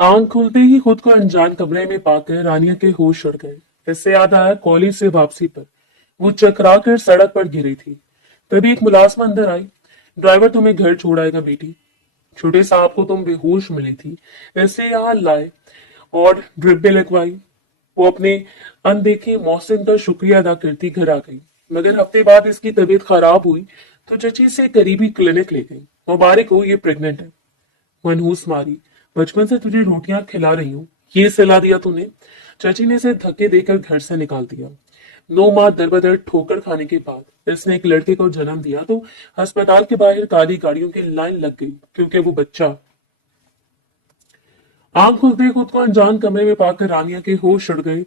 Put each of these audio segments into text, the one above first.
आंख खुलते ही खुद को अनजान कमरे में पाकर रानिया के होश उड़ गए। इससे याद आया कॉलेज से वापसी पर वो चकरा कर सड़क पर गिरी थी। तभी एक मुलाजमा अंदर आई। ड्राइवर तुम्हें घर छोड़ाएगा बेटी। छोटे साहब को तुम बेहोश मिली थी, इसलिए यहाँ लाए और ड्रिप भी लगवाई। वो अपने अनदेखे मोहसिन का शुक्रिया अदा करती घर आ गई। मगर हफ्ते बाद इसकी तबीयत खराब हुई तो चची से करीबी क्लिनिक ले गई। मुबारक हो, ये प्रेग्नेंट है। मनहूस मारी, बचपन से तुझे रोटियां खिला रही हूँ, ये सिला दिया तूने। चाची ने इसे धक्के देकर घर से निकाल दिया। 9 माह दरबदर ठोकर खाने के बाद इसने एक लड़के को जन्म दिया तो अस्पताल के बाहर काली गाड़ियों की लाइन लग गई, क्योंकि वो बच्चा। आंख खुलते खुद को अनजान कमरे में पाकर रानिया के होश उड़ गए।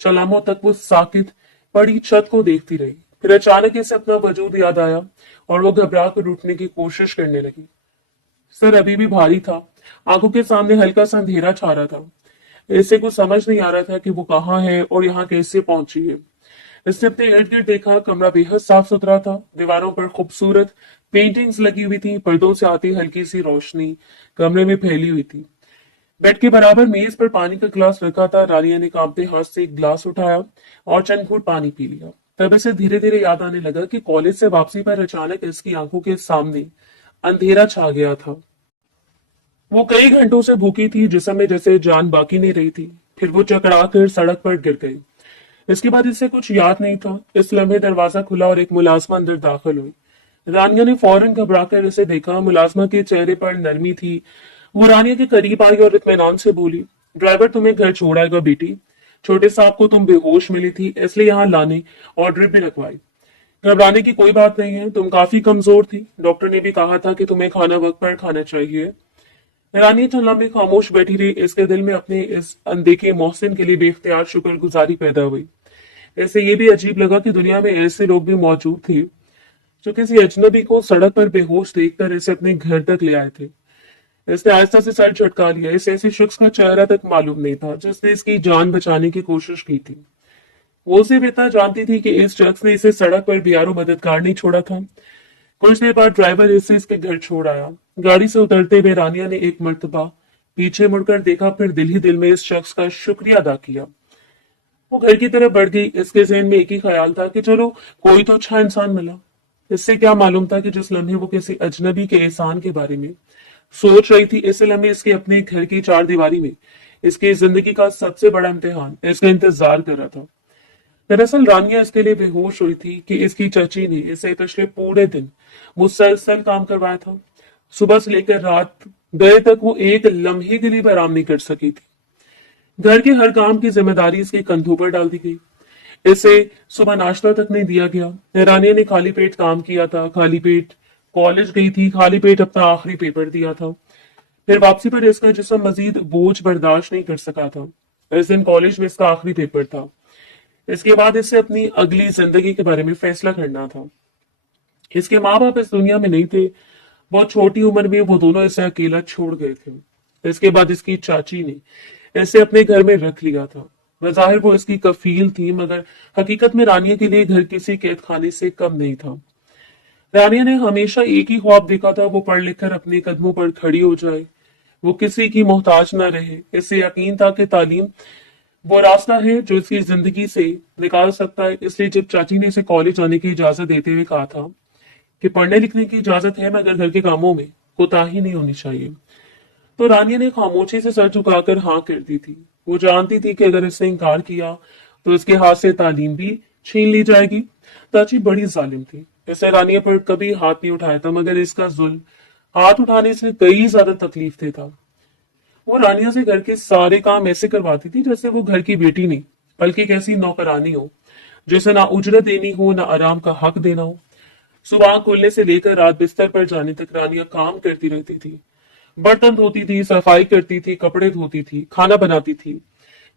चलामों तक वो साकित पड़ी छत को देखती रही। फिर अचानक इसे अपना वजूद याद आया और वो घबरा कर उठने की कोशिश करने लगी। सर अभी भी भारी था। आंखों के सामने हल्का सा अंधेरा छा रहा था। इसे कुछ समझ नहीं आ रहा था कि वो कहाँ है और यहाँ कैसे पहुंची है। इसने अपने इर्द गिर्द देखा। कमरा बेहद साफ सुथरा था। दीवारों पर खूबसूरत पेंटिंग्स लगी हुई थी। पर्दों से आती हल्की सी रोशनी कमरे में फैली हुई थी। बेड के बराबर मेज पर पानी का गिलास रखा था। रानिया ने कांपते हाथ से एक गिलास उठाया और चंद घूंट पानी पी लिया। तब इसे धीरे धीरे याद आने लगा कि कॉलेज से वापसी पर अचानक इसकी आंखों के सामने अंधेरा छा गया था। वो कई घंटों से भूखी थी, जिसम में जैसे जान बाकी नहीं रही थी। फिर वो चकरा कर सड़क पर गिर गई। इसके बाद इसे कुछ याद नहीं था। इस लम्हे दरवाजा खुला और एक मुलाजमा अंदर दाखिल हुई। रानिया ने फौरन घबराकर इसे देखा। मुलाजमा के चेहरे पर नरमी थी। वो रानिया के करीब आई और इत्मीनान से बोली, ड्राइवर तुम्हें घर छोड़ाएगा बेटी। छोटे साहब को तुम बेहोश मिली थी, इसलिए यहाँ लाने और ड्रिप भी लगवाई। घबराने की कोई बात नहीं है, तुम काफी कमजोर थी। डॉक्टर ने भी कहा था कि तुम्हें खाना वक्त पर खाना चाहिए। रानी चंद लंबी खामोश बैठी रही। इसके दिल में अपने इस अनदेखे मोहसिन के लिए बेख्तियार शुक्रगुजारी पैदा हुई। ऐसे ये भी अजीब लगा कि दुनिया में ऐसे लोग भी मौजूद थे जो किसी अजनबी को सड़क पर बेहोश देखकर इसे अपने घर तक ले आए थे। इसने आहिस्ता से सर झटका लिया। इस ऐसे शख्स का चेहरा तक मालूम नहीं था जिसने इसकी जान बचाने की कोशिश की थी। वो सिर्फ इतना जानती थी कि इस शख्स ने इसे सड़क पर बेयारो मददगार नहीं छोड़ा था। कुछ देर बाद ड्राइवर इसे इसके घर छोड़ आया। गाड़ी से उतरते हुए रानिया ने एक मर्तबा पीछे मुड़कर देखा, फिर दिल ही दिल में इस शख्स का शुक्रिया अदा किया। वो घर की तरफ बढ़ गई। इसके जहन में एक ही ख्याल था कि चलो कोई तो अच्छा इंसान मिला। इससे क्या मालूम था कि जिस लम्हे वो किसी अजनबी के एहसान के बारे में सोच रही थी, इस लम्हे इसके अपने घर की चार दीवारी में इसकी जिंदगी का सबसे बड़ा इम्तिहान इसका इंतजार कर रहा था। दरअसल रानिया इसके लिए बेहोश हुई थी कि इसकी चाची ने इसे पिछले पूरे दिन मुसलसल काम करवाया था। सुबह से लेकर रात गए तक वो एक लम्हे के लिए भी आराम नहीं कर सकी थी। घर के हर काम की जिम्मेदारी इसके कंधों पर डाल दी गई। इसे सुबह नाश्ता तक नहीं दिया गया। रानिया ने खाली पेट काम किया था, खाली पेट कॉलेज गई थी, खाली पेट अपना आखिरी पेपर दिया था। फिर वापसी पर इसका जिस्म मजीद बोझ बर्दाश्त नहीं कर सका था। इस दिन कॉलेज में इसका आखिरी पेपर था। इसके बाद इसे अपनी अगली जिंदगी के बारे में फैसला करना था। इसके माँ बाप इस दुनिया में नहीं थे। बहुत छोटी उम्र में वो दोनों इसे अकेला छोड़ गए थे। इसके बाद इसकी चाची ने इसे अपने घर में रख लिया था। बज़ाहिर वो इसकी कफील थी, मगर हकीकत में रानिया के लिए घर किसी कैद खाने से कम नहीं था। रानिया ने हमेशा एक ही ख्वाब देखा था, वो पढ़ लिख कर अपने कदमों पर खड़ी हो जाए, वो किसी की मोहताज न रहे। इससे यकीन था कि तालीम वो रास्ता है जो इसकी जिंदगी से निकाल सकता है। इसलिए जब चाची ने इसे कॉलेज आने की इजाजत देते हुए कहा था कि पढ़ने लिखने की इजाजत है, मगर घर के कामों में कोताही नहीं होनी चाहिए, तो रानिया ने खामोशी से सर झुकाकर हाँ कर दी थी। वो जानती थी कि अगर इसने इनकार किया तो इसके हाथ से तालीम भी छीन ली जाएगी। चाची बड़ी जालिम थी। इसे रानिया पर कभी हाथ नहीं उठाया था, मगर इसका जुल्म हाथ उठाने से कई ज्यादा तकलीफ थे था। वो रानिया से घर के सारे काम ऐसे करवाती थी जैसे वो घर की बेटी नहीं, बल्कि एक ऐसी नौकरानी हो जिसे ना उजरत देनी हो, ना आराम का हक देना हो। सुबह खुलने से लेकर रात बिस्तर पर जाने तक रानिया काम करती रहती थी। बर्तन धोती थी, सफाई करती थी, कपड़े धोती थी, खाना बनाती थी,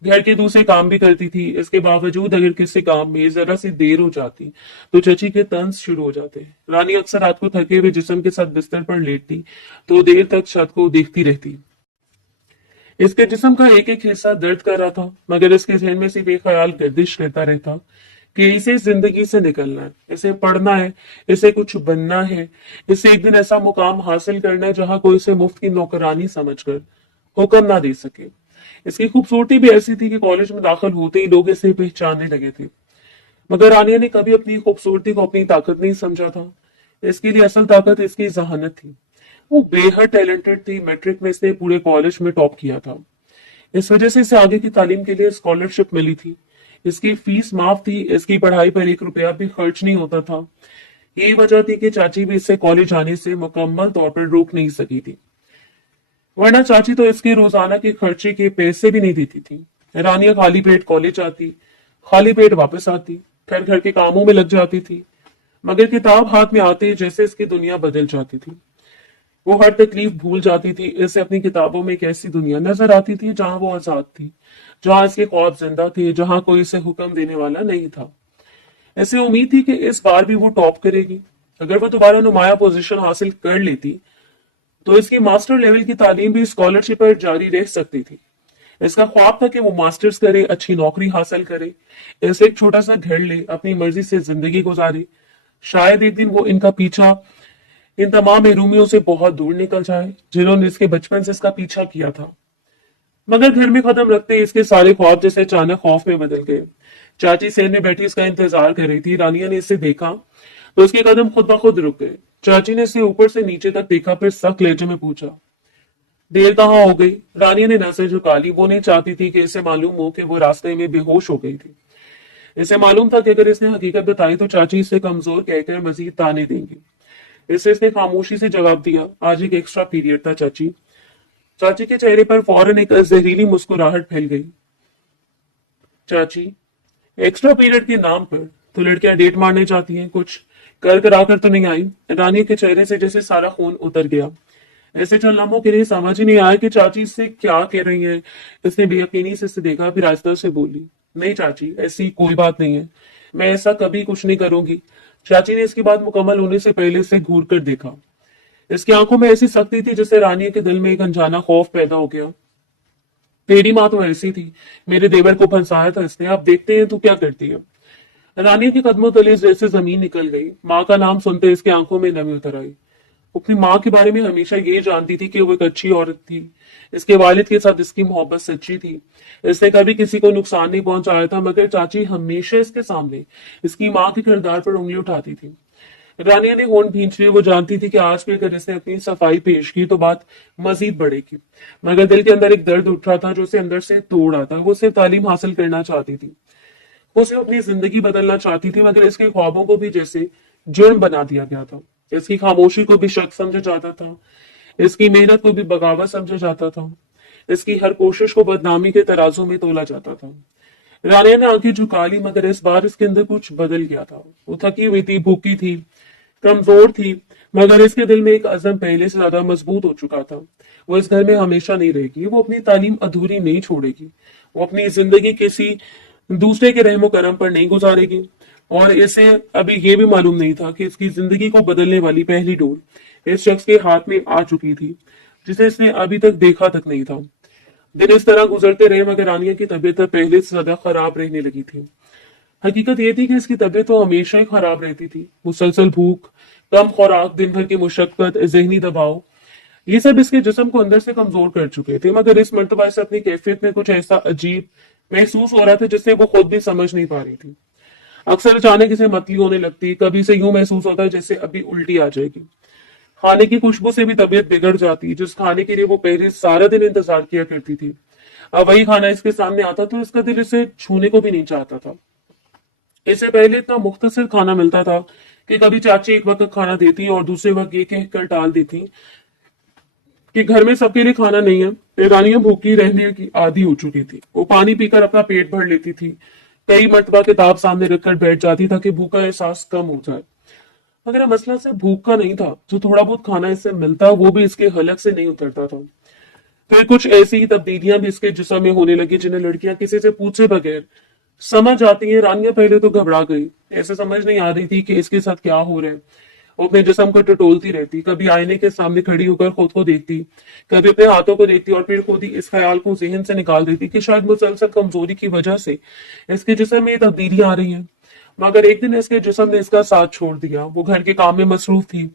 घर के दूसरे काम भी करती थी। इसके बावजूद अगर किसी काम में जरा सी देर हो जाती तो चची के तंज शुरू हो जाते। रानी अक्सर रात को थके हुए जिस्म के साथ बिस्तर पर लेटती तो देर तक छत को देखती रहती। इसके जिस्म का एक एक हिस्सा दर्द कर रहा था, मगर इसके जहन में सिर्फ एक ख्याल गर्दिश करता रहता कि इसे जिंदगी से निकलना है, इसे पढ़ना है, इसे कुछ बनना है, इसे एक दिन ऐसा मुकाम हासिल करना है जहां कोई इसे मुफ्त की नौकरानी समझकर हुक्म ना दे सके। इसकी खूबसूरती भी ऐसी थी कि कॉलेज में दाखिल होते ही लोग इसे पहचानने लगे थे। मगर रानिया ने कभी अपनी खूबसूरती को अपनी ताकत नहीं समझा था। इसके लिए असल ताकत इसकी जहानत थी। वो बेहद टैलेंटेड थी। मैट्रिक में इसने पूरे कॉलेज में टॉप किया था। इस वजह से इसे आगे की तालीम के लिए स्कॉलरशिप मिली थी। इसकी फीस माफ थी। इसकी पढ़ाई पर 1 रुपया भी खर्च नहीं होता था। यही वजह थी कि चाची भी इससे कॉलेज आने से मुकम्मल तौर पर रोक नहीं सकी थी, वरना चाची तो इसके रोजाना के खर्चे के पैसे भी नहीं देती थी। रानिया खाली पेट कॉलेज आती, खाली पेट वापस आती, फिर घर के कामों में लग जाती थी। मगर किताब हाथ में आते ही जैसे इसकी दुनिया बदल जाती थी। वो हर तकलीफ भूल जाती थी। इसे अपनी किताबों में एक ऐसी दुनिया नजर आती थी जहां वो आजाद थी, जहां इसके ख्वाब जिंदा थे, जहां कोई इसे हुक्म देने वाला नहीं था। ऐसे उम्मीद थी कि इस बार भी वो टॉप करेगी। अगर वो दोबारा नुमाया पोजीशन हासिल कर लेती तो इसकी मास्टर लेवल की तालीम भी स्कॉलरशिप पर जारी रह सकती थी। इसका ख्वाब था कि वो मास्टर्स करे, अच्छी नौकरी हासिल करे, ऐसे एक छोटा सा घर ले, अपनी मर्जी से जिंदगी गुजारे। शायद एक दिन वो इनका पीछा इन तमाम महरूमियों से बहुत दूर निकल जाए जिन्होंने इसके बचपन से इसका पीछा किया था। मगर घर में कदम रखते ही इसके सारे ख्वाब जैसे अचानक खौफ में बदल गए। चाची सेन में बैठी इसका इंतजार कर रही थी। रानिया ने इसे देखा तो उसके कदम खुद ब खुद रुक गए। चाची ने इसे ऊपर से नीचे तक देखा, फिर सख्त लहजे में पूछा, देर कहाँ हो गई? रानिया ने नजर झुका ली। वो नहीं चाहती थी कि इसे मालूम हो कि वो रास्ते में बेहोश हो गई थी। इसे मालूम था कि अगर इसने हकीकत बताई तो चाची इसे कमजोर कहकर मजीद ताने देंगी। इसने खामोशी से जवाब दिया, आज एक एक्स्ट्रा पीरियड था चाची। चाची के चेहरे पर फौरन एक जहरीली मुस्कुराहट फैल गई। चाची, एक्स्ट्रा पीरियड के नाम पर तो लड़कियां डेट मारने जाती हैं, कुछ कर कराकर तो नहीं आई? रानी के चेहरे से जैसे सारा खून उतर गया। ऐसे चंद लम्हों के लिए समझ ही नहीं आया कि चाची इससे क्या कह रही है। इसने बेयकीनी से इसे देखा, फिर आहिस्ता से बोली, नहीं चाची, ऐसी कोई बात नहीं है, मैं ऐसा कभी कुछ नहीं करूंगी। चाची ने इसकी बात मुकम्मल होने से पहले से घूर कर देखा। इसकी आंखों में ऐसी सख्ती थी जिससे रानी के दिल में एक अनजाना खौफ पैदा हो गया। तेरी माँ तो ऐसी थी, मेरे देवर को फंसाया था इसने, अब देखते हैं तू क्या करती है। रानी के कदमों तले जैसे जमीन निकल गई। माँ का नाम सुनते इसकी आंखों में नमी उतर आई। अपनी माँ के बारे में हमेशा ये जानती थी कि वो एक अच्छी औरत थी। इसके वालिद के साथ इसकी मोहब्बत सच्ची थी। इसने कभी किसी को नुकसान नहीं पहुंचाया था, मगर चाची हमेशा इसके सामने इसकी माँ के किरदार पर उंगली उठाती थी। रानिया ने होंठ भींच ली। वो जानती थी कि आज भी अगर इसने अपनी सफाई पेश की तो बात मजीद बढ़ेगी, मगर दिल के अंदर एक दर्द उठ रहा था जो उसे अंदर से तोड़ रहा था। वो सिर्फ तालीम हासिल करना चाहती थी, वो सिर्फ अपनी जिंदगी बदलना चाहती थी, मगर इसके ख्वाबों को भी जैसे जुर्म बना दिया गया था। इसकी खामोशी को भी शक समझा जाता था, इसकी मेहनत को भी बगावत समझा जाता था, इसकी हर कोशिश को बदनामी के तराजू में तोला जाता था। रानिया ने आंखें झुका ली, मगर इस बार इसके अंदर कुछ बदल गया था। वो थकी हुई थी, भूखी थी, कमजोर थी, मगर इसके दिल में एक अज़म पहले से ज्यादा मजबूत हो चुका था। वो इस घर में हमेशा नहीं रहेगी, वो अपनी तालीम अधूरी नहीं छोड़ेगी, वो अपनी जिंदगी किसी दूसरे के रहमो करम पर नहीं गुजारेगी। और इसे अभी ये भी मालूम नहीं था कि इसकी जिंदगी को बदलने वाली पहली डोर इस शख्स के हाथ में आ चुकी थी जिसे इसने अभी तक देखा तक नहीं था। दिन इस तरह गुजरते रहे, मगर रानिया की तबीयत पहले से ज्यादा खराब रहने लगी थी। हकीकत यह थी कि इसकी तबीयत तो हमेशा ही खराब रहती थी। मुसलसल भूख, कम खुराक, दिन भर की मुशक्कत, जहनी दबाव, ये सब इसके जिस्म को अंदर से कमजोर कर चुके थे। मगर इस मर्तबा से अपनी कैफियत में कुछ ऐसा अजीब महसूस हो रहा था जिससे वो खुद भी समझ नहीं पा रही थी। अक्सर अचानक इसे मतली होने लगती, कभी से यूं महसूस होता है जैसे अभी उल्टी आ जाएगी। खाने की खुशबू से भी तबीयत बिगड़ जाती, जिस खाने के लिए वो पहले सारा दिन इंतजार किया करती थी, अब वही खाना इसके सामने आता तो इसका दिल इसे छूने को भी नहीं चाहता था। इससे पहले इतना मुख्तसर खाना मिलता था कि कभी चाची एक वक्त खाना देती और दूसरे वक्त ये कहकर टाल देती कि घर में सबके लिए खाना नहीं है। रानियां भूखी रहने की आदी हो चुकी थी। वो पानी पीकर अपना पेट भर लेती थी, कई मर्तबा किताब सामने रखकर बैठ जाती ताकि भूख का एहसास कम हो जाए। मगर मसला सिर्फ भूख का नहीं था, जो थोड़ा बहुत खाना इससे मिलता वो भी इसके हलक से नहीं उतरता था। फिर कुछ ऐसी ही तब्दीलियां भी इसके जिस्म में होने लगी जिन्हें लड़कियां किसी से पूछे बगैर समझ आती हैं। रानिया पहले तो घबरा गई, ऐसे समझ नहीं आ रही थी कि इसके साथ क्या हो रहा है। वो अपने जिस्म को टटोलती रहती, कभी आईने के सामने खड़ी होकर खुद को देखती, कभी अपने हाथों को देखती और फिर खुद ही इस ख्याल को जहन से निकाल देती कि शायद मुसलसल कमजोरी की वजह से इसके जिस्म में तब्दीलियां आ रही हैं। मगर एक दिन इसके जिस्म ने इसका साथ छोड़ दिया। वो घर के काम में मसरूफ थी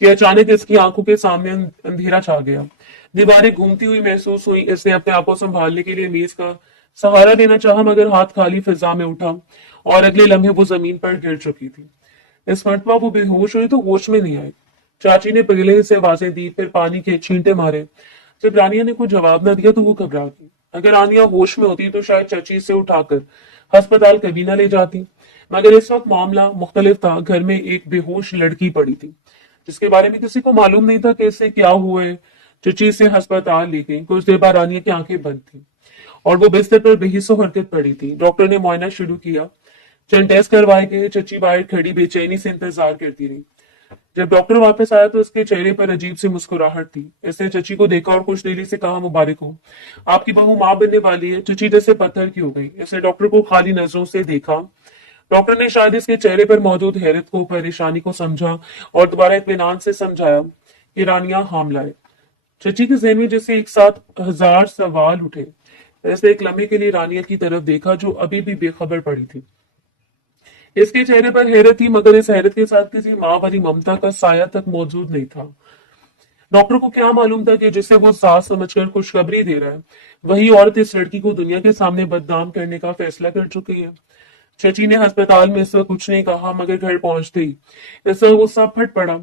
कि अचानक इसकी आंखों के सामने अंधेरा छा गया। दीवारें घूमती हुई महसूस हुई। इसने अपने आप को संभालने के लिए मेज का सहारा लेना चाहा, मगर हाथ खाली फिजा में उठा और अगले लम्हे वो जमीन पर गिर चुकी थी। इस मरतबा वो बेहोश हुई तो होश में नहीं आई। चाची ने पहले से आवाजें दी, फिर पानी के छींटे मारे। जब रानिया ने कोई जवाब न दिया तो वो घबरा गई। अगर रानिया होश में होती तो शायद चाची से उठाकर अस्पताल कभी न ले जाती, मगर इस वक्त मामला मुख्तलिफ था। घर में एक बेहोश लड़की पड़ी थी जिसके बारे में किसी को मालूम नहीं था कि इससे क्या हुआ है। चची से अस्पताल ले गई। कुछ देर बाद रानिया की आंखें बंद थी और वो बिस्तर पर बेहिस्सो हरकत पड़ी थी। डॉक्टर ने मुआयना शुरू किया। चंद टेस्ट करवाए गए। चची बाहर खड़ी बेचैनी से इंतजार करती रही। जब डॉक्टर वापस आया तो उसके चेहरे पर अजीब सी मुस्कुराहट थी। इसने चची को देखा और कुछ देरी से कहा, मुबारक हो, आपकी बहू मां बनने वाली है। चची जैसे पत्थर की हो गई। इसने डॉक्टर को खाली नजरों से देखा। डॉक्टर ने शायद इसके चेहरे पर मौजूद हैरत को, परेशानी को समझा और दोबारा इत्मीनान से समझाया कि रानिया हामला है। चची के जहन में जैसे एक साथ हजार सवाल उठे। ऐसे एक लम्हे के लिए रानिया की तरफ देखा जो अभी भी बेखबर पड़ी थी। इसके चेहरे पर हैरत थी, मगर इस हैरत के साथ किसी माँ वाली ममता का साया तक मौजूद नहीं था। डॉक्टर को क्या मालूम था कि जिसे वो सास समझकर खुशखबरी दे रहा है, वही औरत इस लड़की को दुनिया के सामने बदनाम करने का फैसला कर चुकी है। चची ने अस्पताल में इससे कुछ नहीं कहा, मगर घर पहुंचते ही इससे गुस्सा फट पड़ा।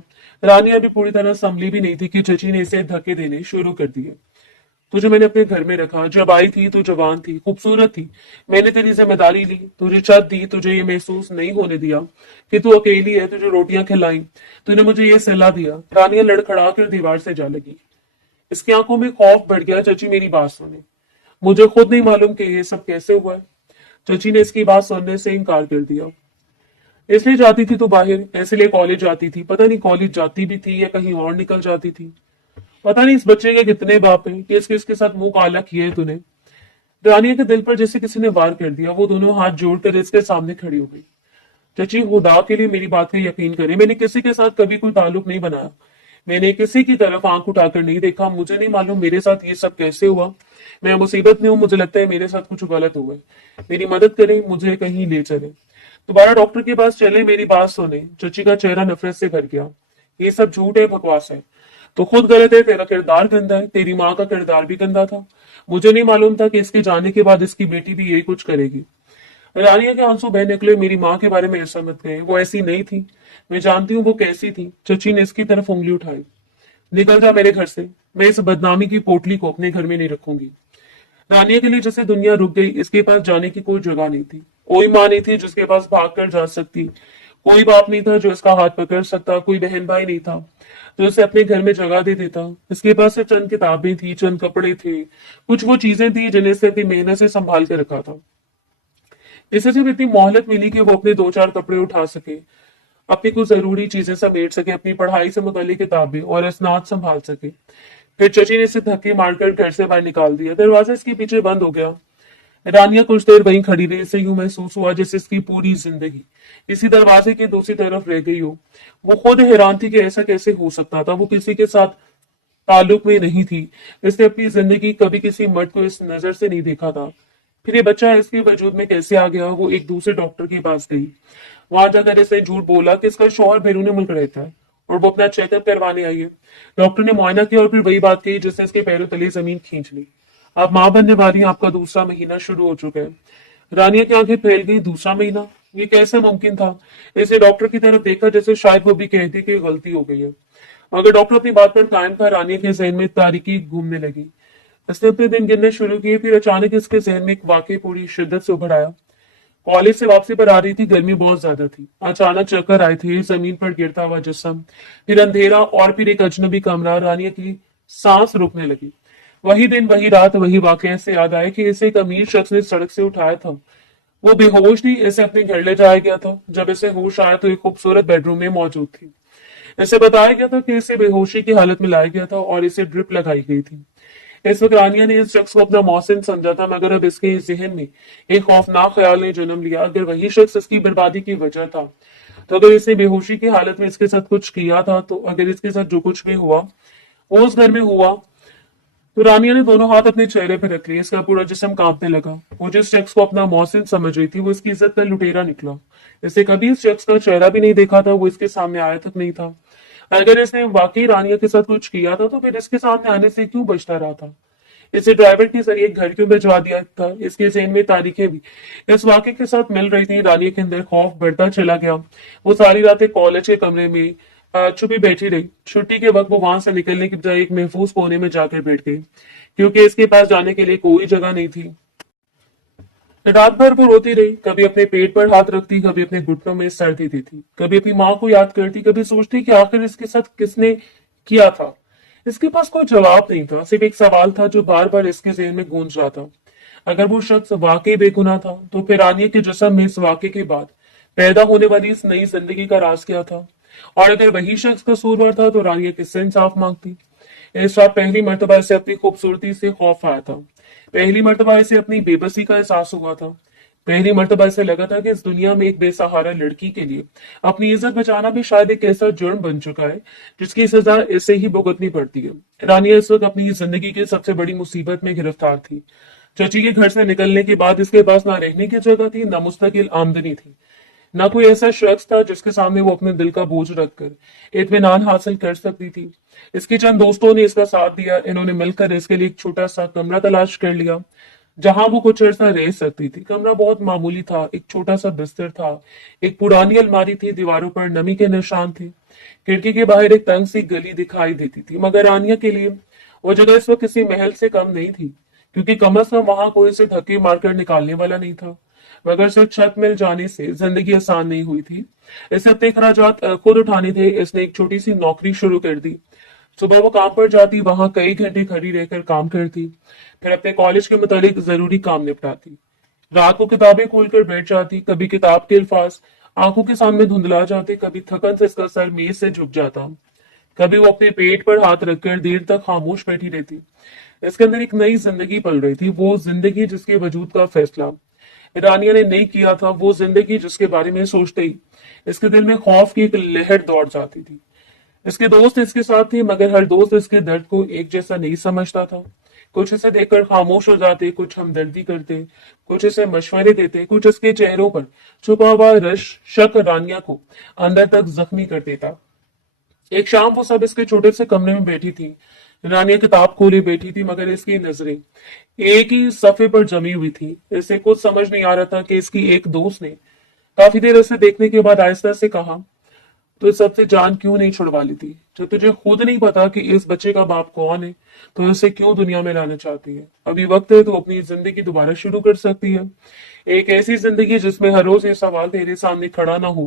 रानी अभी पूरी तरह संभली भी नहीं थी कि चची ने इसे धक्के देने शुरू कर दिए। तुझे मैंने अपने घर में रखा। जब आई थी तू जवान थी, खूबसूरत थी। मैंने तेरी जिम्मेदारी ली, तुझे छत दी, तुझे ये महसूस नहीं होने दिया कि तू अकेली है। तुझे रोटियां खिलाई, तूने मुझे ये सलाह दिया। रानिया लड़खड़ा कर दीवार से जा लगी। इसकी आंखों में खौफ बढ़ गया। चची मेरी बात सुने, मुझे खुद नहीं मालूम कि ये सब कैसे हुआ है। चची ने इसकी बात सुनने से इनकार कर दिया। इसलिए जाती थी तो बाहर, इसलिए कॉलेज जाती थी। पता नहीं कॉलेज जाती भी थी या कहीं और निकल जाती थी। पता नहीं इस बच्चे के कितने बाप हैं, किस किस के साथ मुंह काला किया है तूने। रानिया के दिल पर जैसे किसी ने वार कर दिया। वो दोनों हाथ जोड़कर इसके सामने खड़ी हो गई। चची, खुदा के लिए मेरी बात का यकीन करें, मैंने किसी के साथ कभी कोई ताल्लुक नहीं बनाया। मैंने किसी की तरफ आंख उठाकर नहीं देखा। मुझे नहीं मालूम मेरे साथ ये सब कैसे हुआ। मैं मुसीबत में हूँ, मुझे लगता है मेरे साथ कुछ गलत हुआ है। मेरी मदद करें, मुझे कहीं ले चले, दोबारा डॉक्टर के पास चले, मेरी बात सुने। चची का चेहरा नफरत से भर गया। ये सब झूठ है, बकवास है। तो खुद गलत है, तेरा किरदार गंदा है। तेरी माँ का किरदार भी गंदा था। मुझे नहीं मालूम था कि इसके जाने के बाद इसकी बेटी भी यही कुछ करेगी। रानिया के आंसू बह निकले। मेरी माँ के बारे में ऐसा मत कहे, वो ऐसी नहीं थी। मैं जानती हूँ वो कैसी थी। चची ने इसकी तरफ उंगली उठाई। निकल जा मेरे घर से। मैं इस बदनामी की पोटली को अपने घर में नहीं रखूंगी। रानिया के लिए जैसे दुनिया रुक गई। इसके पास जाने की कोई जगह नहीं थी। कोई माँ नहीं थी जिसके पास भाग कर जा सकती। कोई बाप नहीं था जो इसका हाथ पकड़ सकता। कोई बहन भाई नहीं था जो इसे अपने घर में जगह दे देता। इसके पास सिर्फ चंद किताबें थी, चंद कपड़े थे, कुछ वो चीजें थी जिन्हें इसे अपनी मेहनत से संभाल कर रखा था। इसे सिर्फ इतनी मोहलत मिली कि वो अपने दो चार कपड़े उठा सके, अपनी कुछ जरूरी चीजें समेट सके, अपनी पढ़ाई से मुतालिक किताबें और इसनाद संभाल सके। फिर चची ने इसे धक्के मारकर घर से बाहर निकाल दिया। दरवाजा इसके पीछे बंद हो गया। रानिया कुछ देर वहीं खड़ी रही। इसे यूं महसूस हुआ जैसे इसकी पूरी जिंदगी इसी दरवाजे की दूसरी तरफ रह गई हो। वो खुद हैरान थी कि ऐसा कैसे हो सकता था। वो किसी के साथ ताल्लुक में नहीं थी। इसने अपनी जिंदगी कभी किसी मर्द को इस नजर से नहीं देखा था। फिर ये बच्चा इसके वजूद में कैसे आ गया। वो एक दूसरे डॉक्टर के पास गई। वहां जाकर इसने झूठ बोला कि इसका शौहर बैरून मुल्क रहता है और वो अपना चेकअप करवाने आई है। डॉक्टर ने मुआयना किया और फिर वही बात कही जिसने इसके पैरों तले जमीन खींच ली। आप मां बनने वाली हैं, आपका दूसरा महीना शुरू हो चुका है। रानिया की आंखें फैल गई। दूसरा महीना, ये कैसे मुमकिन था। इसे डॉक्टर की तरफ देखा जैसे शायद वो भी कहती कि गलती हो गई है, मगर डॉक्टर अपनी बात पर कायम था। रानिया के जहन में तारीकी घूमने लगी। इसने अपने दिन गिनने शुरू किए। फिर अचानक इसके जहन में एक वाकई पूरी शिद्दत से उभर आया। कॉलेज से वापसी पर आ रही थी। गर्मी बहुत ज्यादा थी। अचानक चक्कर आए थे। जमीन पर गिरता हुआ जिस्म, फिर अंधेरा और फिर एक अजनबी कमरा। रानिया की सांस रुकने लगी। वही दिन, वही रात, वही वाकया से याद आया कि इसे एक अमीर शख्स ने सड़क से उठाया था। वो बेहोश थी, इसे अपने घर ले जाया गया था। जब इसे होश आया तो एक खूबसूरत बेडरूम में मौजूद थी। इसे बताया गया था कि इसे बेहोशी की हालत में लाया गया था और इसे ड्रिप लगाई गई थी। इस वक्त रानिया ने इस शख्स को अपना मौसिन समझा था, मगर अब इसके जहन में एक खौफनाक ख्याल ने जन्म लिया। अगर वही शख्स इसकी बर्बादी की वजह था, तो अगर इसने बेहोशी की हालत में इसके साथ कुछ किया था, तो अगर इसके साथ जो कुछ भी हुआ वो उस घर में हुआ, तो रानिया ने दोनों हाथ अपने चेहरे पर रख लिए। इसका पूरा जिस्म कांपने लगा। वो जिस शख्स को अपना मौसिन समझ रही थी, वो इसकी इज्जत का लुटेरा निकला। इसे कभी इस शख्स का चेहरा भी नहीं देखा था। वो इसके सामने आया तक नहीं था। अगर इसने वाकई रानिया के साथ कुछ किया था तो फिर इसके सामने आने से क्यों बचता रहा था। इसे ड्राइवर के जरिए घर क्यों भिजवा दिया था। इसके ज़हन में तारीखें भी इस वाक़े के साथ मिल रही थी। रानिया के अंदर खौफ बढ़ता चला गया। वो सारी रातें कॉलेज के कमरे में छुपी बैठी रही। छुट्टी के वक्त वो वहां से निकलने की बजाय एक महफूज कोने में जाकर बैठ गई, क्योंकि इसके पास जाने के लिए कोई जगह नहीं थी। रात भर वो रोती रही, कभी अपने पेट पर हाथ रखती, कभी अपने घुटनों में सर देती थी, कभी अपनी माँ को याद करती, कभी सोचती कि आखिर इसके साथ किसने किया था। इसके पास कोई जवाब नहीं था, सिर्फ एक सवाल था जो बार बार इसके ज़हन में गूंज रहा था। अगर वो शख्स वाकई बेगुनाह था तो फिर आनिया के जिस्म में इस वाकये के बाद पैदा होने वाली इस नई जिंदगी का राज क्या था। और अगर वही शख्स कसूरवार था तो रानिया किससे इंसाफ मांगती। इस रात पहली मर्तबा इसे अपनी खूबसूरती से खौफ आया था। पहली मर्तबा इसे अपनी बेबसी का एहसास हुआ था। पहली मर्तबा इसे लगा था कि इस दुनिया में एक बेसहारा लड़की के लिए अपनी इज्जत बचाना भी शायद एक ऐसा जुर्म बन चुका है जिसकी सजा इसे ही भुगतनी पड़ती है। रानिया इस वक्त अपनी जिंदगी की सबसे बड़ी मुसीबत में गिरफ्तार थी। चची के घर से निकलने के बाद इसके पास ना रहने की जगह थी, ना मुस्तकिल आमदनी थी, ना कोई ऐसा शख्स था जिसके सामने वो अपने दिल का बोझ रखकर इत्मीनान हासिल कर सकती थी। इसके चंद दोस्तों ने इसका साथ दिया। इन्होंने मिलकर इसके लिए एक छोटा सा कमरा तलाश कर लिया जहां वो कुछ अर्सा रह सकती थी। कमरा बहुत मामूली था। एक छोटा सा बिस्तर था, एक पुरानी अलमारी थी, दीवारों पर नमी के निशान थे, खिड़की के बाहर एक तंग सी गली दिखाई देती थी। मगर आनिया के लिए वो जगह इस वक्त किसी महल से कम नहीं थी, क्योंकि कम अज कम वहां कोई इसे धक्के मारकर निकालने वाला नहीं था। मगर सिर्फ छत मिल जाने से जिंदगी आसान नहीं हुई थी। इसे अपने खर्चात खुद उठाने थे। इसने एक छोटी सी नौकरी शुरू कर दी। सुबह वो काम पर जाती, वहां कई घंटे खड़ी रहकर काम करती, फिर अपने कॉलेज के मुतालिक जरूरी काम निपटाती। रात को किताबें खोलकर बैठ जाती। कभी किताब के अल्फाज आंखों के सामने धुंधला जाते, कभी थकन से इसका सर मेज से झुक जाता, कभी वो अपने पेट पर हाथ रखकर देर तक खामोश बैठी रहती। इसके अंदर एक नई जिंदगी पल रही थी, वो जिंदगी जिसके वजूद का फैसला रानिया ने नहीं किया था, वो जिंदगी जिसके बारे में सोचते ही इसके दिल में खौफ की एक लहर दौड़ जाती थी। इसके दोस्त इसके साथ थे, मगर हर दोस्त इसके दर्द को एक जैसा नहीं समझता था। कुछ इसे देखकर खामोश हो जाते, कुछ हमदर्दी करते, कुछ इसे मशवरे देते, कुछ इसके चेहरों पर छुपा हुआ रश शक रानिया को अंदर तक जख्मी कर देता। एक शाम वो सब इसके छोटे से कमरे में बैठी थी। रानिया किताब खोले बैठी थी, मगर इसकी नजरें एक ही सफे पर जमी हुई थी। इसे कुछ समझ नहीं आ रहा था कि इसकी एक दोस्त ने काफी देर इसे देखने के बाद आहिस्ता से कहा, तो इस सबसे जान क्यों नहीं छुड़वा ली थी। जब तुझे खुद नहीं पता कि इस बच्चे का बाप कौन है तो इसे क्यों दुनिया में लाना चाहती है। अभी वक्त है तो अपनी जिंदगी दोबारा शुरू कर सकती है। एक ऐसी जिंदगी जिसमें हर रोज ये सवाल तेरे सामने खड़ा ना हो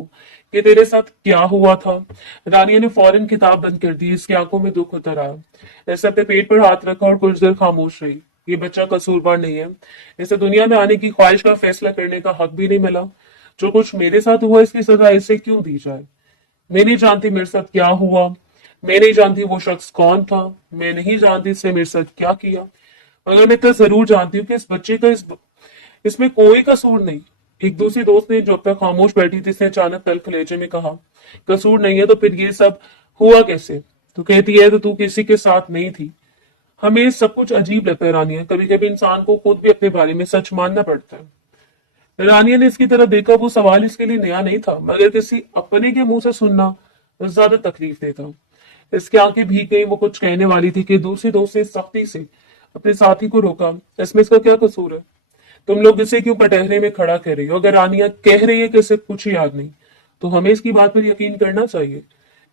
कि तेरे साथ क्या हुआ था। रानिया ने फौरन किताब बंद कर दी। इसकी आंखों में दुख उतर आया। ऐसे अपने पेट पर हाथ रखा और कुछ देर खामोश रही। ये बच्चा कसूरवार नहीं है। इसे दुनिया में आने की ख्वाहिश का फैसला करने का हक भी नहीं मिला। जो कुछ मेरे साथ हुआ इसकी सजा इसे क्यों दी जाए। मैं नहीं जानती मेरे साथ क्या हुआ। मैं नहीं जानती वो शख्स कौन था। मैं नहीं जानती इसने मेरे साथ क्या किया। मगर मैं तो जरूर जानती हूँ कि इस बच्चे का इसमें कोई कसूर नहीं। एक दूसरी दोस्त ने जो अब तक खामोश बैठी थी, इसने अचानक तल खलेजे में कहा, कसूर नहीं है तो फिर ये सब हुआ कैसे। तो कहती है तो तू किसी के साथ नहीं थी। हमें सब कुछ अजीब लगता है रानिया। कभी कभी इंसान को खुद भी अपने बारे में सच मानना पड़ता है। रानिया ने इसकी तरफ देखा। वो सवाल इसके लिए नया नहीं था, मगर किसी अपने के मुंह से सुनना ज्यादा तकलीफ देता। इसकी आंखें भीग गई। वो कुछ कहने वाली थी कि दूसरी दोस्त ने सख्ती से अपने साथी को रोका। इसमें इसका क्या कसूर है। तुम लोग इसे क्यों कटहरे में खड़ा कर रही हो। अगर रानिया कह रही है कि इसे कुछ याद नहीं तो हमें इसकी बात पर यकीन करना चाहिए।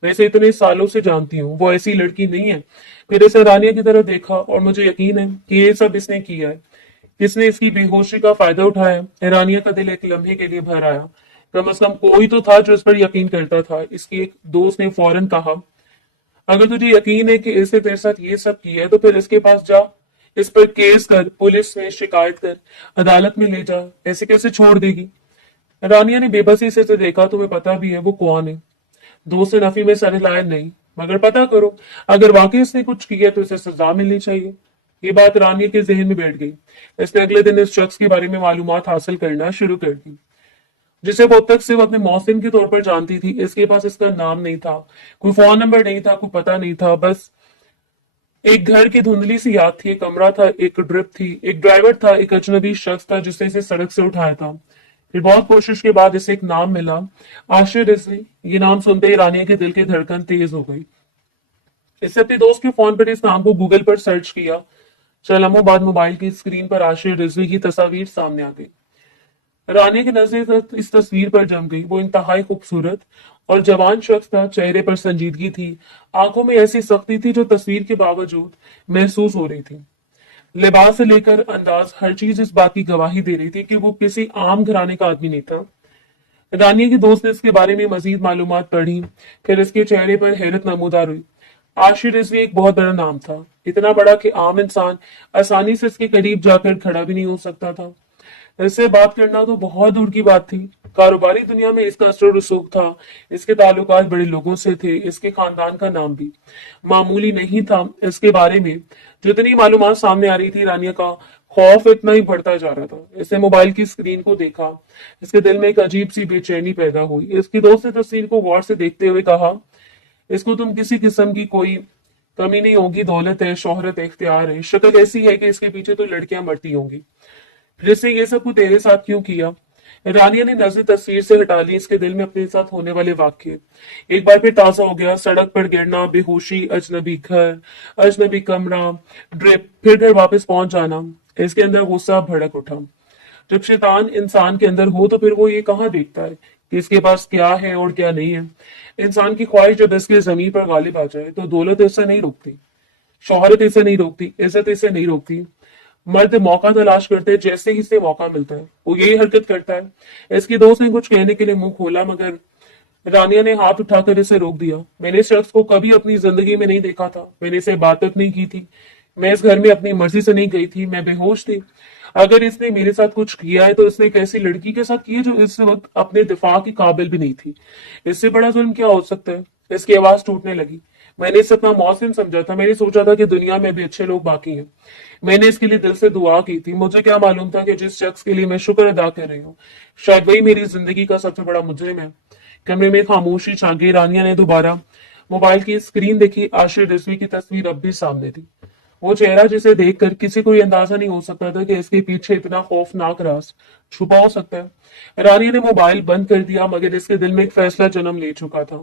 वैसे इतने सालों से जानती हूँ वो ऐसी लड़की नहीं है। फिर इसे रानिया की तरफ देखा और मुझे यकीन है कि ये सब इसने किया है। किसने इसकी बेहोशी का फायदा उठाया। रानिया का दिल एक लम्हे के लिए भर आया। कम से कम कोई तो था जो इस पर यकीन करता था। इसकी एक दोस्त ने फौरन कहा, अगर तुझे यकीन है कि इसने तेरे साथ ये सब किया है तो फिर इसके पास जा, इस पर केस कर, पुलिस में शिकायत कर, अदालत में ले जा। ऐसे कैसे छोड़ देगी। रानिया ने बेबसी से इसे देखा। तुम्हें पता भी है वो कौन है। दोस्त ने नफी में सर हिलाया, नहीं, मगर पता करो। अगर वाकई इसने कुछ किया तो इसे सजा मिलनी चाहिए। ये बात रानिया के जहन में बैठ गई। इसने अगले दिन इस शख्स के बारे में मालूमात हासिल करना शुरू कर दी, जिसे वो अब तक सिर्फ अपने मौसिन के तौर पर जानती थी। इसके पास इसका नाम नहीं था, कोई फोन नंबर नहीं था, कोई पता नहीं था। बस एक घर की धुंधली सी याद थी। एक कमरा था, एक ड्रिप थी, एक ड्राइवर था, एक अजनबी शख्स था जिसने इसे सड़क से उठाया था, फिर बहुत कोशिश के बाद इसे एक नाम मिला, आशिर रिजवी। ये नाम सुनते ही रानिया के दिल की धड़कन तेज हो गई। इससे अपने दोस्त के फोन पर इस नाम को गूगल पर सर्च किया। चंद लम्हों बाद मोबाइल की स्क्रीन पर आशिर रिजवी की तस्वीर सामने आ गई। रानी की नजरें इस तस्वीर पर जम गई। वो इंतहाई खूबसूरत और जवान शख्स था। चेहरे पर संजीदगी थी, आंखों में ऐसी सख्ती थी जो तस्वीर के बावजूद महसूस हो रही थी। लिबास से लेकर अंदाज, हर चीज इस बात की गवाही दे रही थी कि वो किसी आम घराने का आदमी नहीं था। रानिया की दोस्त ने इसके बारे में मजीद मालूमात पढ़ी। फिर इसके चेहरे पर हैरत नमूदार हुई। आशिर रिजवी एक बहुत बड़ा नाम था, इतना बड़ा कि आम इंसान आसानी से इसके करीब जाकर खड़ा भी नहीं हो सकता था। इससे बात करना तो बहुत दूर की बात थी। कारोबारी दुनिया में इसका असर रसूख था। इसके ताल्लुकात बड़े लोगों से थे। इसके खानदान का नाम भी मामूली नहीं था। इसके बारे में जितनी मालूमात सामने आ रही थी, रानिया का खौफ इतना ही बढ़ता जा रहा था। इसने मोबाइल की स्क्रीन को देखा। इसके दिल में एक अजीब सी बेचैनी पैदा हुई। इसकी दोस्त ने तस्वीर को गौर से देखते हुए कहा, इसको तुम किसी किस्म की कोई कमी नहीं होगी, दौलत है, शोहरत है, इख्तियार है, शक्ल ऐसी है कि इसके पीछे तो लड़कियां मरती होंगी। जिसने ये सब कुछ तेरे साथ क्यों किया? रानिया ने नजर तस्वीर से हटा ली। इसके दिल में अपने साथ होने वाले वाक्य एक बार फिर ताजा हो गया। सड़क पर गिरना, बेहोशी, अजनबी घर, अजनबी कमरा, ड्रिप, फिर घर वापस पहुंच जाना। इसके अंदर गुस्सा भड़क उठा। जब शैतान इंसान के अंदर हो तो फिर वो ये कहाँ देखता है कि इसके पास क्या है और क्या नहीं है। इंसान की ख्वाहिश जब इसके जमीन पर गालिब आ जाए तो दौलत इसे नहीं रोकती, शोहरत इसे नहीं रोकती, इज्जत इसे नहीं रोकती। मर्द मौका तलाश करते हैं, जैसे ही इसे मौका मिलता है वो यही हरकत करता है। इसकी दोस्त ने कुछ कहने के लिए मुंह खोला, मगर रानिया ने हाथ उठाकर इसे रोक दिया। मैंने इस शख्स को कभी अपनी जिंदगी में नहीं देखा था। मैंने इसे बात तक नहीं की थी। मैं इस घर में अपनी मर्जी से नहीं गई थी। मैं बेहोश थी। अगर इसने मेरे साथ कुछ किया है तो इसने एक ऐसी लड़की के साथ किया जो इस वक्त अपने दिफा की काबिल भी नहीं थी। इससे बड़ा जुल्म क्या हो सकता है? इसकी आवाज टूटने लगी। मैंने इसे अपना मौसिन समझा था। मैंने सोचा था कि दुनिया में भी अच्छे लोग बाकी हैं। मैंने इसके लिए दिल से दुआ की थी। मुझे क्या मालूम था कि जिस शख्स के लिए मैं शुक्र अदा कर रही हूँ, शायद वही मेरी जिंदगी का सबसे बड़ा मुजरिम है। कमरे में खामोशी छा गई। रानिया ने दोबारा मोबाइल की स्क्रीन देखी। आशिर रिजवी की तस्वीर अब भी सामने थी। वो चेहरा जिसे देखकर किसी को ये अंदाजा नहीं हो सकता था कि इसके पीछे इतना खौफनाक राज छुपा हो सकता है। रानी ने मोबाइल बंद कर दिया, मगर इसके दिल में एक फैसला जन्म ले चुका था।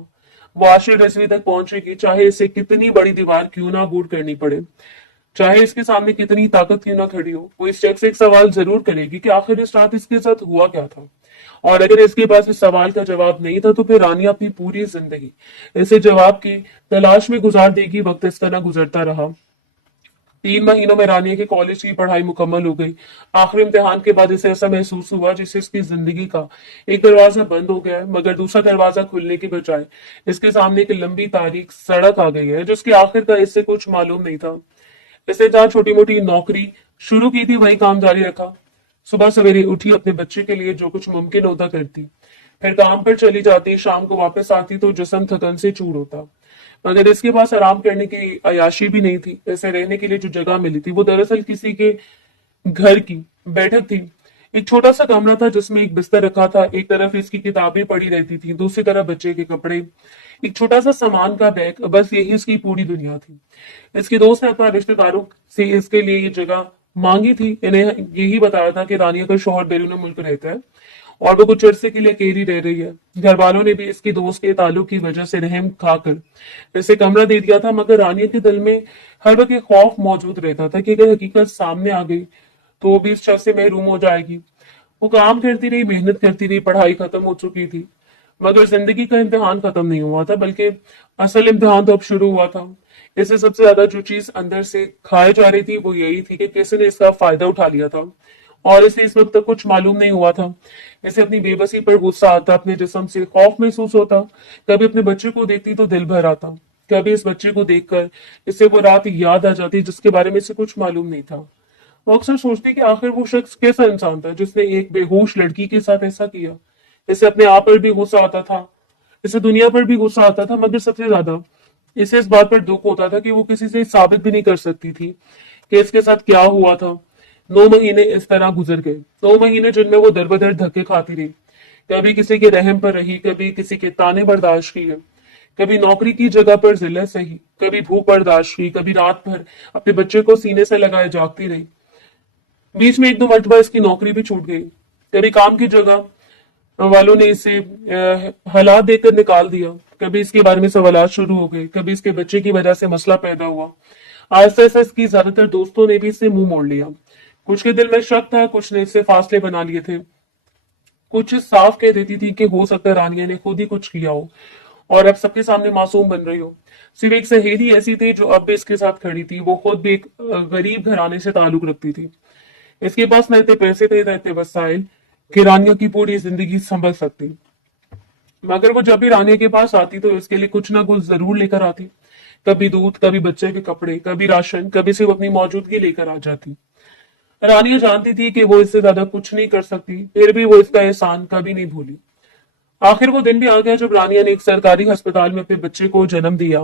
वो आशिर रिजवी तक पहुंचेगी, चाहे इसे कितनी बड़ी दीवार क्यों ना अबूर करनी पड़े, चाहे इसके सामने कितनी ताकत क्यों ना खड़ी हो। वो इस शख्स से एक सवाल जरूर करेगी कि आखिर इस रात इसके साथ हुआ क्या था। और अगर इसके पास इस सवाल का जवाब नहीं था तो फिर रानी अपनी पूरी जिंदगी इसे जवाब की तलाश में गुजार देगी। वक्त इस तरह गुजरता रहा। 3 महीनों में रानिया की कॉलेज की पढ़ाई मुकम्मल हो गई। आखिरी इम्तिहान के बाद इसे ऐसा महसूस हुआ जैसे इसकी जिंदगी का एक दरवाजा बंद हो गया है, मगर दूसरा दरवाजा खुलने की बजाय इसके सामने एक लंबी तारीख सड़क आ गई है जिसके आखिर का इससे कुछ मालूम नहीं था। इसने जहाँ छोटी मोटी नौकरी शुरू की थी वही काम जारी रखा। सुबह सवेरे उठी, अपने बच्चे के लिए जो कुछ मुमकिन होता करती, फिर काम पर चली जाती। शाम को वापस आती तो जिस्म थकन से चूर होता, मगर इसके पास आराम करने की अयाशी भी नहीं थी। ऐसे रहने के लिए जो जगह मिली थी वो दरअसल किसी के घर की बैठक थी। एक छोटा सा कमरा था जिसमें एक बिस्तर रखा था। एक तरफ इसकी किताबें पड़ी रहती थी, दूसरी तरफ बच्चे के कपड़े, एक छोटा सा सामान का बैग। बस यही इसकी पूरी दुनिया थी। इसके दोस्त ने अपना रिश्तेदारों से इसके लिए ये जगह मांगी थी। इन्हें यही बताया था कि रानिया का शोहर बैरून मुल्क रहता है और वो कुछ अरसे के लिए अकेली रह रही है। घर वालों ने भी इसकी दोस्त के ताल्लुक की वजह से रहम खाकर इसे कमरा दे दिया था, मगर रानिया के दिल में हर वक्त खौफ मौजूद रहता था कि अगर हकीकत सामने आ गई तो वो भी इस शख्स से महरूम हो जाएगी। वो काम करती रही, मेहनत करती रही, पढ़ाई खत्म हो चुकी थी, मगर जिंदगी का इम्तिहान खत्म नहीं हुआ था, बल्कि असल इम्तिहान तो अब शुरू हुआ था। इससे सबसे ज्यादा जो चीज अंदर से खाए जा रही थी वो यही थी कि किसी ने इसका फायदा उठा लिया था और इसे इस वक्त तक कुछ मालूम नहीं हुआ था। इसे अपनी बेबसी पर गुस्सा आता, अपने जिस्म से खौफ महसूस होता। कभी अपने बच्चे को देखती तो दिल भर आता, कभी इस बच्चे को देखकर इसे वो रात याद आ जाती जिसके बारे में इसे कुछ मालूम नहीं था। वो अक्सर सोचती कि आखिर वो शख्स कैसा इंसान था जिसने एक बेहोश लड़की के साथ ऐसा किया। इसे अपने आप पर भी गुस्सा आता था, इसे दुनिया पर भी गुस्सा आता था, मगर सबसे ज्यादा इसे इस बात पर दुख होता था कि वो किसी से साबित भी नहीं कर सकती थी कि इसके साथ क्या हुआ था। 9 महीने इस तरह गुजर गए। 9 महीने जिनमें वो दर बदर धक्के खाती रही। कभी किसी के रहम पर रही, कभी किसी के ताने बर्दाश्त किए, कभी नौकरी की जगह पर जिल्लत सही, कभी भूख बर्दाश्त की, कभी रात भर अपने बच्चे को सीने से लगाए जागती रही। बीच में 1-2 मरतबा इसकी नौकरी भी छूट गई। कभी काम की जगह वालों ने इसे हालात देखकर निकाल दिया। कभी इसके बारे में सवालात शुरू हो गए, कभी इसके बच्चे की वजह से मसला पैदा हुआ। आहिस्ता आहिस्ता इसकी ज्यादातर दोस्तों ने भी इससे मुंह मोड़ लिया। कुछ के दिल में शक था, कुछ ने इससे फासले बना लिए थे। कुछ साफ कह देती थी कि हो सकता है रानिया ने खुद ही कुछ किया हो और अब सबके सामने मासूम बन रही हो। सिर्फ एक सहेली ऐसी थी जो अब भी इसके साथ खड़ी थी। वो खुद भी एक गरीब घराने से ताल्लुक रखती थी। इसके पास न इतने पैसे थे न इतने वसाइल कि रानिया की पूरी जिंदगी संभल सकती। मगर वो जब भी रानिया के पास आती तो इसके लिए कुछ ना कुछ जरूर लेकर आती। कभी दूध, कभी बच्चे के कपड़े, कभी राशन, कभी सिर्फ अपनी मौजूदगी लेकर आ जाती। रानिया जानती थी कि वो इससे ज्यादा कुछ नहीं कर सकती, फिर भी वो इसका एहसान कभी नहीं भूली। आखिर वो दिन भी आ गया जब रानिया ने एक सरकारी अस्पताल में अपने बच्चे को जन्म दिया।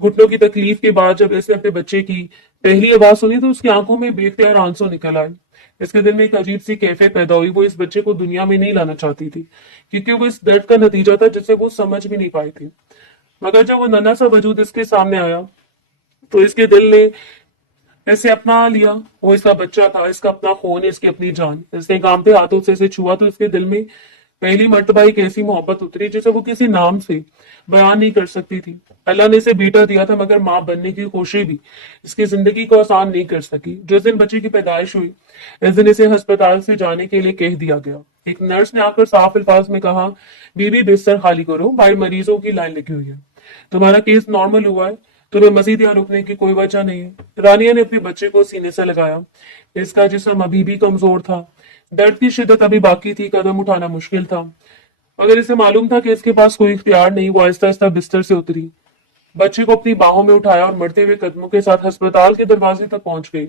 घुटनों की तकलीफ के बाद जब इसने अपने बच्चे की पहली आवाज सुनी तो उसकी आंखों में बेख्तियार आंसू निकल आए। इसके दिल में एक अजीब सी कैफियत पैदा हुई। वो इस बच्चे को दुनिया में नहीं लाना चाहती थी, क्योंकि वो इस दर्द का नतीजा था जिसे वो समझ भी नहीं पाई थी। मगर जब वो नन्हा सा वजूद इसके सामने आया तो इसके दिल ने ऐसे अपना लिया। वो इसका बच्चा था, इसका अपना खून, इसकी अपनी जान। इसने कांपते हाथों से इसे छुआ तो इसके दिल में पहली मर्तबा एक ऐसी मोहब्बत उतरी जिसे वो किसी नाम से बयान नहीं कर सकती थी। अल्लाह ने इसे बेटा दिया था, मगर मां बनने की कोशिश भी इसकी जिंदगी को आसान नहीं कर सकी। जिस दिन बच्चे की पैदाइश हुई, इस दिन इसे अस्पताल से जाने के लिए कह दिया गया। एक नर्स ने आकर साफ अल्फाज में कहा, बीबी बिस्तर खाली करो, बाहर मरीजों की लाइन लगी हुई है, तुम्हारा केस नॉर्मल हुआ है, तुम्हें मजीद यहाँ रुकने की कोई वजह नहीं है। रानिया ने अपने बच्चे को सीने से लगाया। इसका जिस्म अभी भी कमजोर था, दर्द की शिद्दत अभी बाकी थी, कदम उठाना मुश्किल था। मगर इसे मालूम था कि इसके पास कोई इख्तियार नहीं। वो आहिस्ता आहिस्ता बिस्तर से उतरी, बच्चे को अपनी बाहों में उठाया और मरते हुए कदमों के साथ अस्पताल के दरवाजे तक पहुंच गई।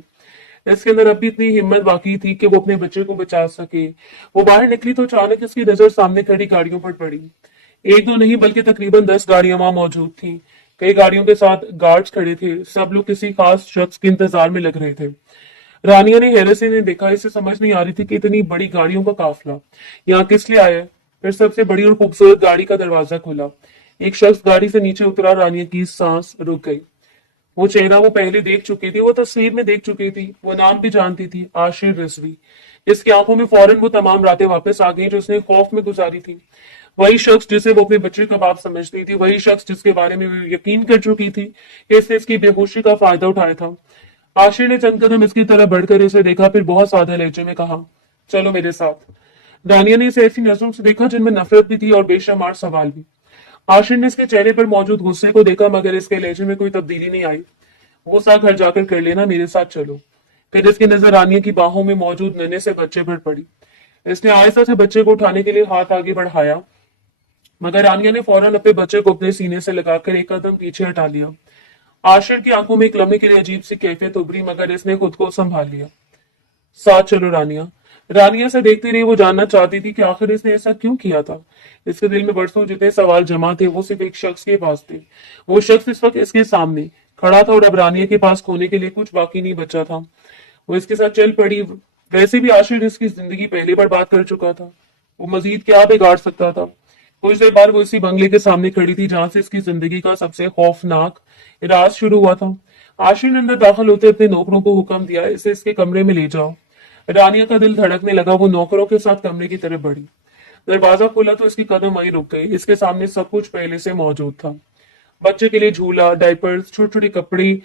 इसके अंदर अब भी इतनी हिम्मत बाकी थी कि वो अपने बच्चे को बचा सके। वो बाहर निकली तो अचानक इसकी नजर सामने खड़ी गाड़ियों पर पड़ी। एक दो नहीं बल्कि तकरीबन 10 गाड़ियां वहां मौजूद थी। कई गाड़ियों के साथ गार्ड्स खड़े थे। सब लोग किसी खास शख्स के इंतजार में लग रहे थे। रानिया ने हैरत से देखा। इसे समझ नहीं आ रही थी कि इतनी बड़ी गाड़ियों का काफिला यहाँ किस लिए आया है। फिर सबसे बड़ी और खूबसूरत गाड़ी का दरवाजा खुला। एक शख्स गाड़ी से नीचे उतरा। रानिया की सांस रुक गई। वो चेहरा वो पहले देख चुकी थी, वो तस्वीर में देख चुकी थी, वो नाम भी जानती थी, आशिर रिजवी। इसकी आंखों में फौरन वो तमाम रातें वापस आ गई जो उसने खौफ में गुजारी थी। वही शख्स जिसे वो अपने बच्चे का बाप समझती थी, वही शख्स जिसके बारे में वो यकीन कर चुकी थी कि इसने इसकी बेहोशी का फायदा उठाया था। आशिर ने चंद कदम इसकी तरफ बढ़कर इसे देखा, फिर बहुत सादा लहजे में कहा, चलो मेरे साथ। दानिया ने इसे ऐसी नजरों से देखा जिनमें नफरत भी थी और बेशुमार सवाल भी। आशिर ने इसके चेहरे पर मौजूद गुस्से को देखा, मगर इसके लहजे में कोई तब्दीली नहीं आई। वो सा घर जाकर कर लेना, मेरे साथ चलो। फिर इसकी नजर रानिया की बाहों में मौजूद नन्हे से बच्चे पर पड़ी। इसने आहिस्ता से बच्चे को उठाने के लिए हाथ आगे बढ़ाया, मगर रानिया ने फौरन अपने बच्चे को अपने सीने से लगाकर एक कदम पीछे हटा लिया। आशिर की आंखों में एक लम्हे के लिए अजीब सी कैफियत उभरी, मगर इसने खुद को संभाल लिया। साथ चलो रानिया। रानिया से देखती रही। वो जानना चाहती थी कि आखिर इसने ऐसा क्यों किया था। इसके दिल में बरसों जितने सवाल जमा थे वो सिर्फ एक शख्स के पास थे। वो शख्स इस वक्त इसके सामने खड़ा था और अब रानिया के पास खोने के लिए कुछ बाकी नहीं बचा था। वो इसके साथ चल पड़ी। वैसे भी आशिर इसकी जिंदगी पहले बर्बाद कर चुका था। वो मजीद क्या बिगाड़ सकता था। कुछ देर बाद वो इसी बंगले के सामने खड़ी थी जहां से इसकी जिंदगी का सबसे खौफनाक राज शुरू हुआ था। आशिर ने अंदर दाखिल होते अपने नौकरों को हुक्म दिया, इसे इसके कमरे में ले जाओ। रानिया का दिल धड़कने लगा। वो नौकरों के साथ कमरे की तरफ बढ़ी। दरवाजा खुला तो इसकी कदम वहीं रुक गई। इसके सामने सब कुछ पहले से मौजूद था। बच्चे के लिए झूला, डायपर्स, छोटे छोटे कपड़े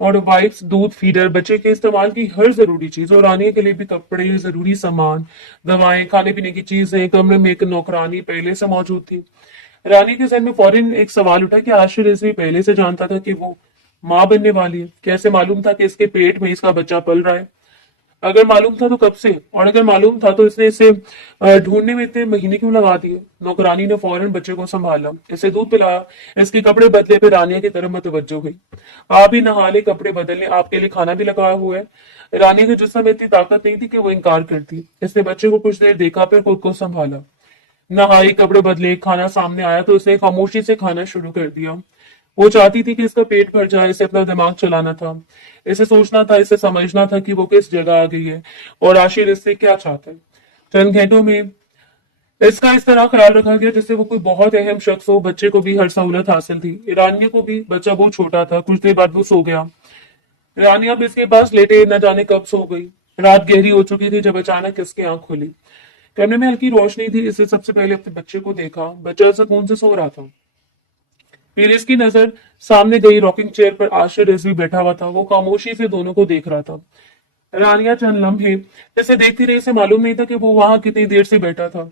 और वाइप्स, दूध, फीडर, बच्चे के इस्तेमाल की हर जरूरी चीज। और रानिया के लिए भी कपड़े, जरूरी सामान, दवाएं, खाने पीने की चीजें। कमरे में एक नौकरानी पहले से मौजूद थी। रानी के जहन में फौरन एक सवाल उठा कि आशिर इसमें पहले से जानता था कि वो मां बनने वाली है। कैसे मालूम था कि इसके पेट में इसका बच्चा पल रहा है? अगर मालूम था तो कब से? और अगर मालूम था तो इसने इसे ढूंढने में इतने महीने क्यों लगा दिए? नौकरानी ने फौरन बच्चे को संभाला, इसे दूध पिलाया, इसके कपड़े बदले, पे रानिया की तरफ मुतवज्जो हुई। आप ही नहा ले, कपड़े बदलने, आपके लिए खाना भी लगाया हुआ है। रानी के जिस्म में इतनी ताकत नहीं थी कि वो इनकार करती। इसने बच्चे को कुछ देर देखा, फिर खुद को संभाला। नहाई, कपड़े बदले, खाना सामने आया तो उसने खामोशी से खाना शुरू कर दिया। वो चाहती थी कि इसका पेट भर जाए। इसे अपना दिमाग चलाना था, इसे सोचना था, इसे समझना था कि वो किस जगह आ गई है और आशिर इससे क्या चाहता है। चंद घंटों में इसका इस तरह ख्याल रखा गया जैसे वो कोई बहुत अहम शख्स हो। बच्चे को भी हर सहूलत हासिल थी। ईरानिया को भी। बच्चा बहुत छोटा था। कुछ देर बाद वो सो गया। रानिया अब इसके पास लेटे न जाने कब सो गई। रात गहरी हो चुकी थी जब अचानक इसकी आंख खुली। कमरे में हल्की रोशनी थी, इससे सबसे पहले अपने बच्चे को देखा। बच्चा सुकून से सो रहा था। फिर इसकी नजर सामने गई, रॉकिंग चेयर पर आशिर रिजवी बैठा हुआ था। वो खामोशी से दोनों को देख रहा था। रानिया चंद लम्हे जैसे देखती रही, इसे मालूम नहीं था कि वो वहां कितनी देर से बैठा था।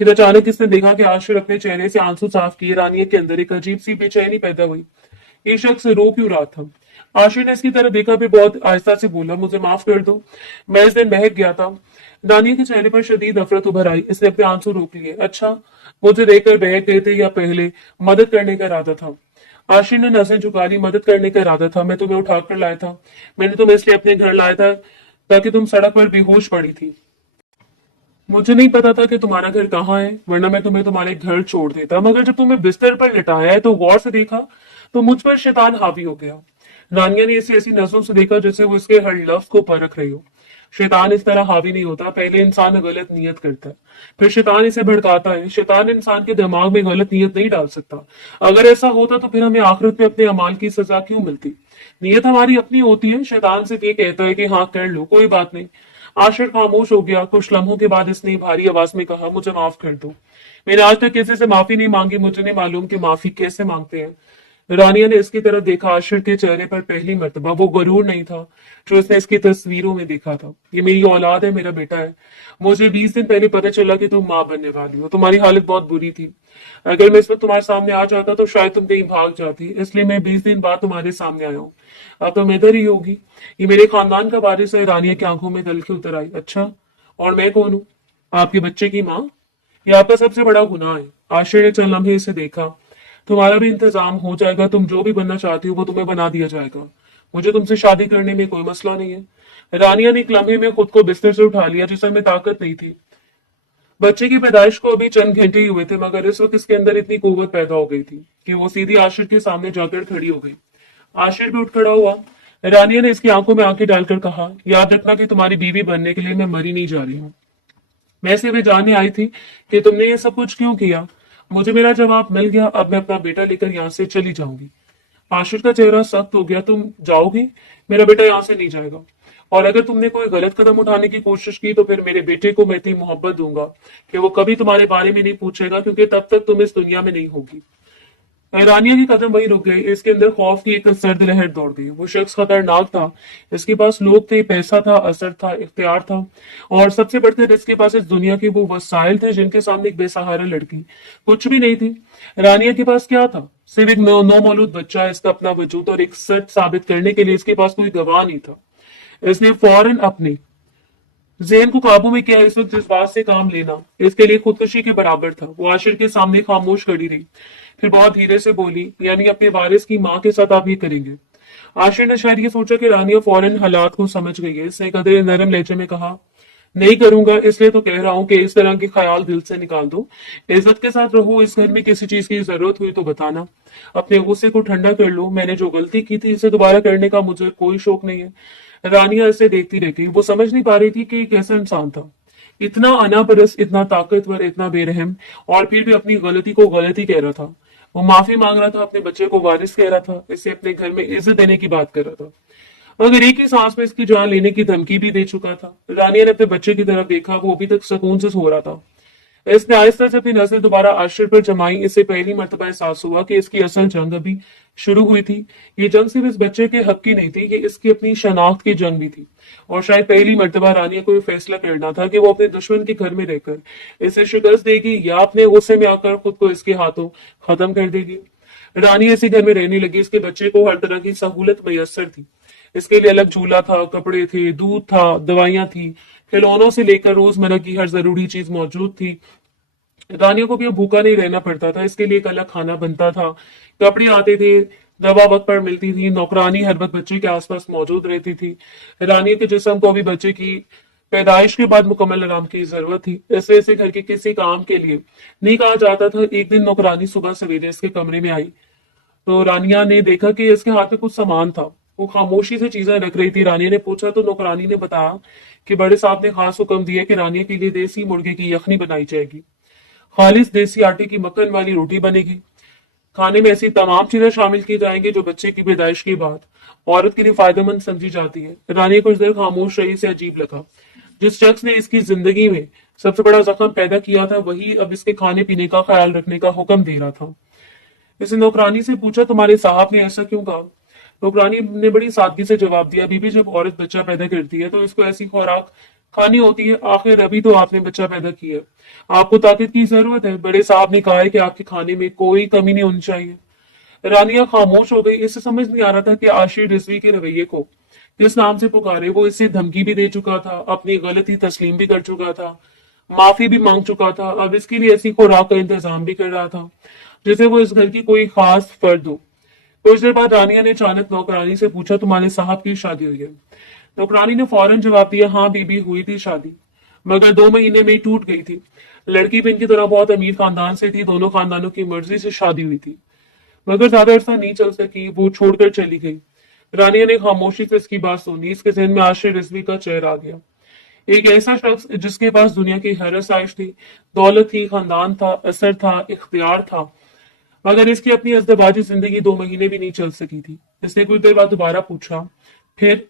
फिर अचानक इसने देखा कि आशिर अपने चेहरे से आंसू साफ किए। रानिया के अंदर एक अजीब सी बेचैनी पैदा हुई। ये शख्स रो क्यों रहा था? आशिर ने इसकी तरफ देखा, फिर बहुत आहिस्ता से बोला, मुझे माफ कर दो, मैं इस दिन बहक गया था। रानिया के चेहरे पर शदीद नफरत उभर आई। इसने अपने आंसू रोक लिए। अच्छा, मुझे देखकर बहक गए थे या पहले मदद करने का इरादा था? आशिर ने नजरें झुका ली। मदद करने का इरादा था। मैं तुम्हें उठाकर लाया था। मैंने तुम्हें इसलिए अपने घर लाया था ताकि तुम सड़क पर बेहोश पड़ी थी। मुझे नहीं पता था कि तुम्हारा घर कहाँ है, वरना मैं तुम्हें तुम्हारे घर छोड़ देता। मगर जब तुम्हें बिस्तर पर लिटाया है तो गौर से देखा तो मुझ पर शैतान हावी हो गया। रानिया ने इसे ऐसी नजरों से देखा जैसे वो इसके हर लफ्ज को परख रही हो। शैतान इस तरह हावी नहीं होता। पहले इंसान गलत नियत करता है, फिर शैतान इसे भड़काता है। शैतान इंसान के दिमाग में गलत नियत नहीं डाल सकता। अगर ऐसा होता तो फिर हमें आखिरत में अपने अमाल की सजा क्यों मिलती? नियत हमारी अपनी होती है। शैतान सिर्फ ये कहता है कि हाँ कर लो, कोई बात नहीं। आशिर खामोश हो गया। कुछ लम्हों के बाद इसने भारी आवाज में कहा, मुझे माफ कर दो। मैंने आज तक किसी से माफी नहीं मांगी। मुझे नहीं मालूम कि माफी कैसे मांगते हैं। रानिया ने इसकी तरफ देखा। आशिर के चेहरे पर पहली मर्तबा वो गरूर नहीं था जो उसने इसकी तस्वीरों में देखा था। ये मेरी औलाद है, मेरा बेटा है। मुझे 20 दिन पहले पता चला कि तुम माँ बनने वाली हो। तुम्हारी हालत बहुत बुरी थी। अगर मैं इस वक्त तुम्हारे सामने आ जाता तो शायद तुम कहीं भाग जाती, इसलिए मैं 20 दिन बाद तुम्हारे सामने आया हूँ। अब तुम इधर ही होगी। ये मेरे खानदान का वारिस है। रानिया की आंखों में तलखी उतर आई। अच्छा, और मैं कौन हूँ? आपके बच्चे की माँ? ये आपका सबसे बड़ा गुनाह है। आशिर ने चंद लम्हे इसे देखा। तुम्हारा भी इंतजाम हो जाएगा। तुम जो भी बनना चाहती हो वो तुम्हें बना दिया जाएगा। मुझे तुमसे शादी करने में कोई मसला नहीं है। रानिया ने एक लम्हे में खुद को बिस्तर से उठा लिया, जिसमें ताकत नहीं थी। बच्चे की पैदाइश को अभी चंद घंटे ही हुए थे, मगर इस वक्त इसके अंदर इतनी कुव्वत पैदा हो गई थी कि वो सीधी आशिर के सामने जाकर खड़ी हो गई। आशिर भी उठ खड़ा हुआ। रानिया ने इसकी आंखों में आंखें डालकर कहा, याद रखना कि तुम्हारी बीवी बनने के लिए मैं मरी नहीं जा रही हूँ। मैं सिर्फ ये जानने आई थी कि तुमने ये सब कुछ क्यों किया। मुझे मेरा जवाब मिल गया। अब मैं अपना बेटा लेकर यहाँ से चली जाऊंगी। आशिर का चेहरा सख्त हो गया। तुम जाओगी? मेरा बेटा यहाँ से नहीं जाएगा। और अगर तुमने कोई गलत कदम उठाने की कोशिश की तो फिर मेरे बेटे को मैं इतनी मोहब्बत दूंगा कि वो कभी तुम्हारे बारे में नहीं पूछेगा, क्योंकि तब तक तुम इस दुनिया में नहीं होगी। रानिया के कदम वही रुक गए। इसके अंदर खौफ की एक सर्द लहर दौड़ गई। वो शख्स खतरनाक था। इसके पास लोग थे, पैसा था, असर था, इख्तियार था, और सबसे बढ़कर इसके पास इस दुनिया के वो वसाइल थे जिनके सामने एक बेसहारा लड़की कुछ भी नहीं थी। रानिया के पास क्या था? सिर्फ एक नौमौलूद बच्चा, इसका अपना वजूद, और एक सच साबित करने के लिए इसके पास कोई गवाह नहीं था। इसने फौरन अपने जेन को काबू में किया। इस वक्त जज्बात से काम लेना इसके लिए खुदकुशी के बराबर था। वो आशिर के सामने खामोश खड़ी रही, फिर बहुत धीरे से बोली, यानी अपने वारिस की माँ के साथ आप ये करेंगे? आशिर ने शायद ये सोचा कि रानिया फौरन हालात को समझ गई है। इसने कदरे नरम लहजे में कहा, नहीं करूंगा, इसलिए तो कह रहा हूं कि इस तरह के ख्याल दिल से निकाल दो। इज्जत के साथ रहो। इस घर में किसी चीज की जरूरत हुई तो बताना। अपने गुस्से को ठंडा कर लो। मैंने जो गलती की थी इसे दोबारा करने का मुझे कोई शौक नहीं है। रानिया इसे देखती रह गई। वो समझ नहीं पा रही थी कि ये कैसा इंसान था, इतना अनापरस, इतना ताकतवर, इतना बेरहम, और फिर भी अपनी गलती को गलती कह रहा था। वो माफी मांग रहा था, अपने बच्चे को वारिस कह रहा था, इसे अपने घर में इज्जत देने की बात कर रहा था, मगर एक ही सांस में इसकी जान लेने की धमकी भी दे चुका था। रानिया ने अपने बच्चे की तरफ देखा। वो अभी तक सुकून से सो रहा था। इसने आहिस्ता से अपनी नजर दोबारा आशिर पर जमाई। इसे पहली मर्तबा एहसास हुआ कि इसकी असल जंग अभी शुरू हुई थी। ये जंग सिर्फ इस बच्चे के हक की नहीं थी, ये इसकी अपनी शनाख्त की जंग भी थी। और शायद पहली मर्तबा रानिया को यह फैसला करना था कि वो अपने दुश्मन के घर में रहकर इसे शिकस्त देगी या अपने गुस्से में आकर खुद को इसके हाथों खत्म कर देगी। रानिया इसी घर में रहने लगी। इसके बच्चे को हर तरह की सहूलत मैसर थी। इसके लिए अलग झूला था, कपड़े थे, दूध था, दवाइयां थी, खिलौनों से लेकर रोजमर्रा की हर जरूरी चीज मौजूद थी। रानिया को भी अब भूखा नहीं रहना पड़ता था। इसके लिए एक अलग खाना बनता था, कपड़े आते थे, दवा वक्त पर मिलती थी, नौकरानी हर वक्त बच्चे के आसपास मौजूद रहती थी। रानिया के जिस्म को भी बच्चे की पैदाइश के बाद मुकम्मल आराम की जरूरत थी। ऐसे ऐसे घर के किसी काम के लिए नहीं कहा जाता था। एक दिन नौकरानी सुबह सवेरे इसके कमरे में आई तो रानिया ने देखा कि इसके हाथ में कुछ सामान था। वो खामोशी से चीजें रख रही थी। रानिया ने पूछा तो नौकरानी ने बताया कि बड़े साहब ने खास हुक्म दिया कि रानिया के लिए देसी मुर्गे की यखनी बनाई जाएगी, खालिस देसी आटे की मक्खन वाली रोटी बनेगी। खाने में ऐसी तमाम चीजें शामिल की जाएंगी जो बच्चे की पैदाइश के बाद औरत के लिए फायदेमंद समझी जाती है। रानिया कुछ देर खामोश रही। से अजीब लगा, जिस शख्स ने इसकी जिंदगी में सबसे बड़ा जख्म पैदा किया था वही अब इसके खाने पीने का ख्याल रखने का हुक्म दे रहा था। इसने नौकरानी से पूछा, तुम्हारे साहब ने ऐसा क्यों कहा? नौकरानी ने बड़ी सादगी से जवाब दिया, बीबी जब औरत बच्चा पैदा करती है तो इसको ऐसी खुराक खानी होती है, आखिर अभी तो आपने बच्चा पैदा किया है, आपको ताकत की जरूरत है। बड़े साहब ने कहा है कि आपके खाने में कोई कमी नहीं होनी चाहिए। रानिया खामोश हो गई। इसे समझ नहीं आ रहा था कि आशिर रिजवी के रवैये को किस नाम से पुकारे। वो इससे धमकी भी दे चुका था, अपनी गलती तस्लीम भी कर चुका था, माफी भी मांग चुका था, अब इसके लिए ऐसी खुराक का इंतजाम भी कर रहा था जैसे वो इस घर की कोई खास फर्द हो। कुछ देर बाद रानिया ने अचानक नौकरानी से पूछा, तुम्हारे साहब की शादी हुई है? नौकरानी ने फौरन जवाब दिया, हाँ बीबी हुई थी शादी, मगर 2 महीने में ही टूट गई थी। लड़की भी इनकी तरह बहुत अमीर खानदान से थी, दोनों खानदानों की मर्जी से शादी हुई थी, मगर ज्यादा अरसा नहीं चल सकी, वो छोड़कर चली गई। रानिया ने खामोशी से इसकी बात सुनी। इसके जहन में आशिर रिजवी का चेहरा आ गया, एक ऐसा शख्स जिसके पास दुनिया की हर आसाइश थी, दौलत थी, खानदान था, असर था, इख्तियार था, मगर इसकी अपनी अजदबाजी जिंदगी 2 महीने भी नहीं चल सकी थी। इसने कुछ देर बाद दोबारा पूछा, फिर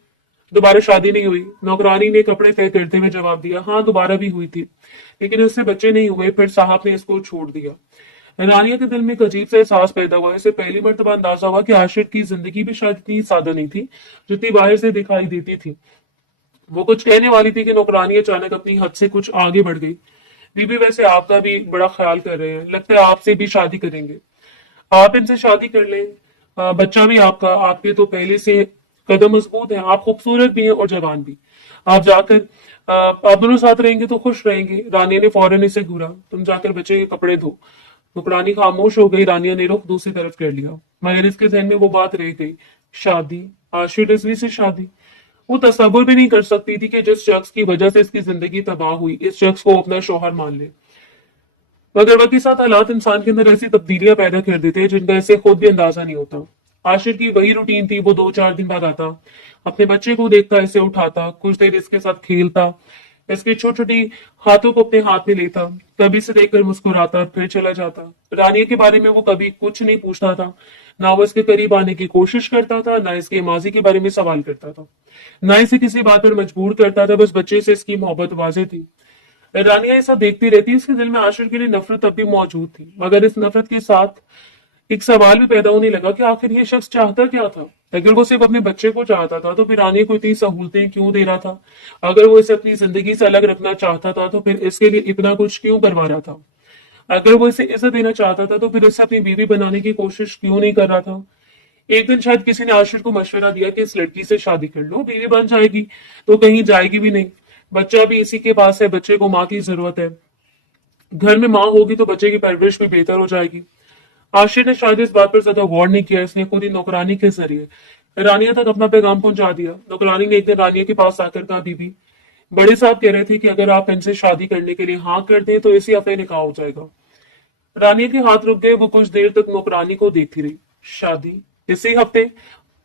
दोबारा शादी नहीं हुई? नौकरानी ने कपड़े तय करते हुए जवाब दिया, हाँ दोबारा भी हुई थी, लेकिन उससे बच्चे नहीं हुए, फिर साहब ने इसको छोड़ दिया। रानिया के दिल में एक अजीब सा एहसास पैदा हुआ। इसे पहली मर्तबा अंदाजा हुआ कि आशिर की जिंदगी भी शायद इतनी सादा नहीं थी जितनी बाहर से दिखाई देती थी। वो कुछ कहने वाली थी कि नौकरानी अचानक अपनी हद से कुछ आगे बढ़ गई। बीबी वैसे आपका भी बड़ा ख्याल कर रहे हैं, लगता है आपसे भी शादी करेंगे। आप इनसे शादी कर लें, बच्चा भी आपका, आपके तो पहले से कदम मजबूत है, आप खूबसूरत भी हैं और जवान भी, आप जाकर आप दोनों साथ रहेंगे तो खुश रहेंगे। रानिया ने फौरन इसे घूरा, तुम जाकर बच्चे के कपड़े धो। नौकरानी खामोश हो गई। रानिया ने रुख दूसरी तरफ कर लिया, मगर इसके जहन में वो बात रह गई, शादी, आशिर रिजवी से शादी। वो तस्वुर भी नहीं कर सकती थी कि जिस शख्स की वजह से इसकी जिंदगी तबाह हुई, इस शख्स को अपना शौहर मान ले। मगर वक्त के साथ हालात इंसान के अंदर ऐसी तब्दीलियां पैदा कर देते हैं जिनका इसे खुद भी अंदाजा नहीं होता। आशिर की वही रूटीन थी, वो 2-4 दिन बाद आता, अपने बच्चे को देखता, इसे उठाता, कुछ देर इसके साथ खेलता, इसके छोटी छोटी हाथों को अपने हाथ में लेता, कभी इसे देखकर मुस्कुराता, फिर चला जाता। रानिया के बारे में वो कभी कुछ नहीं पूछता था, ना वो इसके करीब आने की कोशिश करता था, ना इसके माजी के बारे में सवाल करता था, ना इसे किसी बात पर मजबूर करता था। बस बच्चे से इसकी मोहब्बत वाजे थी। रानिया ये सब देखती रहती। इसके दिल में आशिर के लिए नफरत अब भी मौजूद थी, मगर इस नफरत के साथ एक सवाल भी पैदा होने लगा कि आखिर ये शख्स चाहता क्या था? अगर वो सिर्फ अपने बच्चे को चाहता था तो फिर रानिया को इतनी सहूलतें क्यों दे रहा था? अगर वो इसे अपनी जिंदगी से अलग रखना चाहता था तो फिर इसके लिए इतना कुछ क्यों करवा रहा था? अगर वो इसे इज्जत देना चाहता था तो फिर इसे अपनी बीवी बनाने की कोशिश क्यों नहीं कर रहा था? एक दिन शायद किसी ने आशिर को मशवरा दिया कि इस लड़की से शादी कर लो, बीवी बन जाएगी तो कहीं जाएगी भी नहीं, बच्चा भी इसी के पास है, बच्चे को माँ की जरूरत है, घर में माँ होगी तो बच्चे की परवरिश भी बेहतर हो जाएगी। आशिर ने शायद इस बात पर ज्यादा गौर नहीं किया। इसने खुद ही नौकरानी के जरिए रानिया तक अपना पैगाम पहुंचा दिया। नौकरानी ने एक दिन रानिया के पास आकर कहा, बीबी बड़े साहब कह रहे थे कि अगर आप इनसे शादी करने के लिए हाँ कर दें तो इसी हफ्ते निकाह हो जाएगा। रानिया के हाथ रुक गए। वो कुछ देर तक नौकरानी को देखती रही। शादी इसी हफ्ते?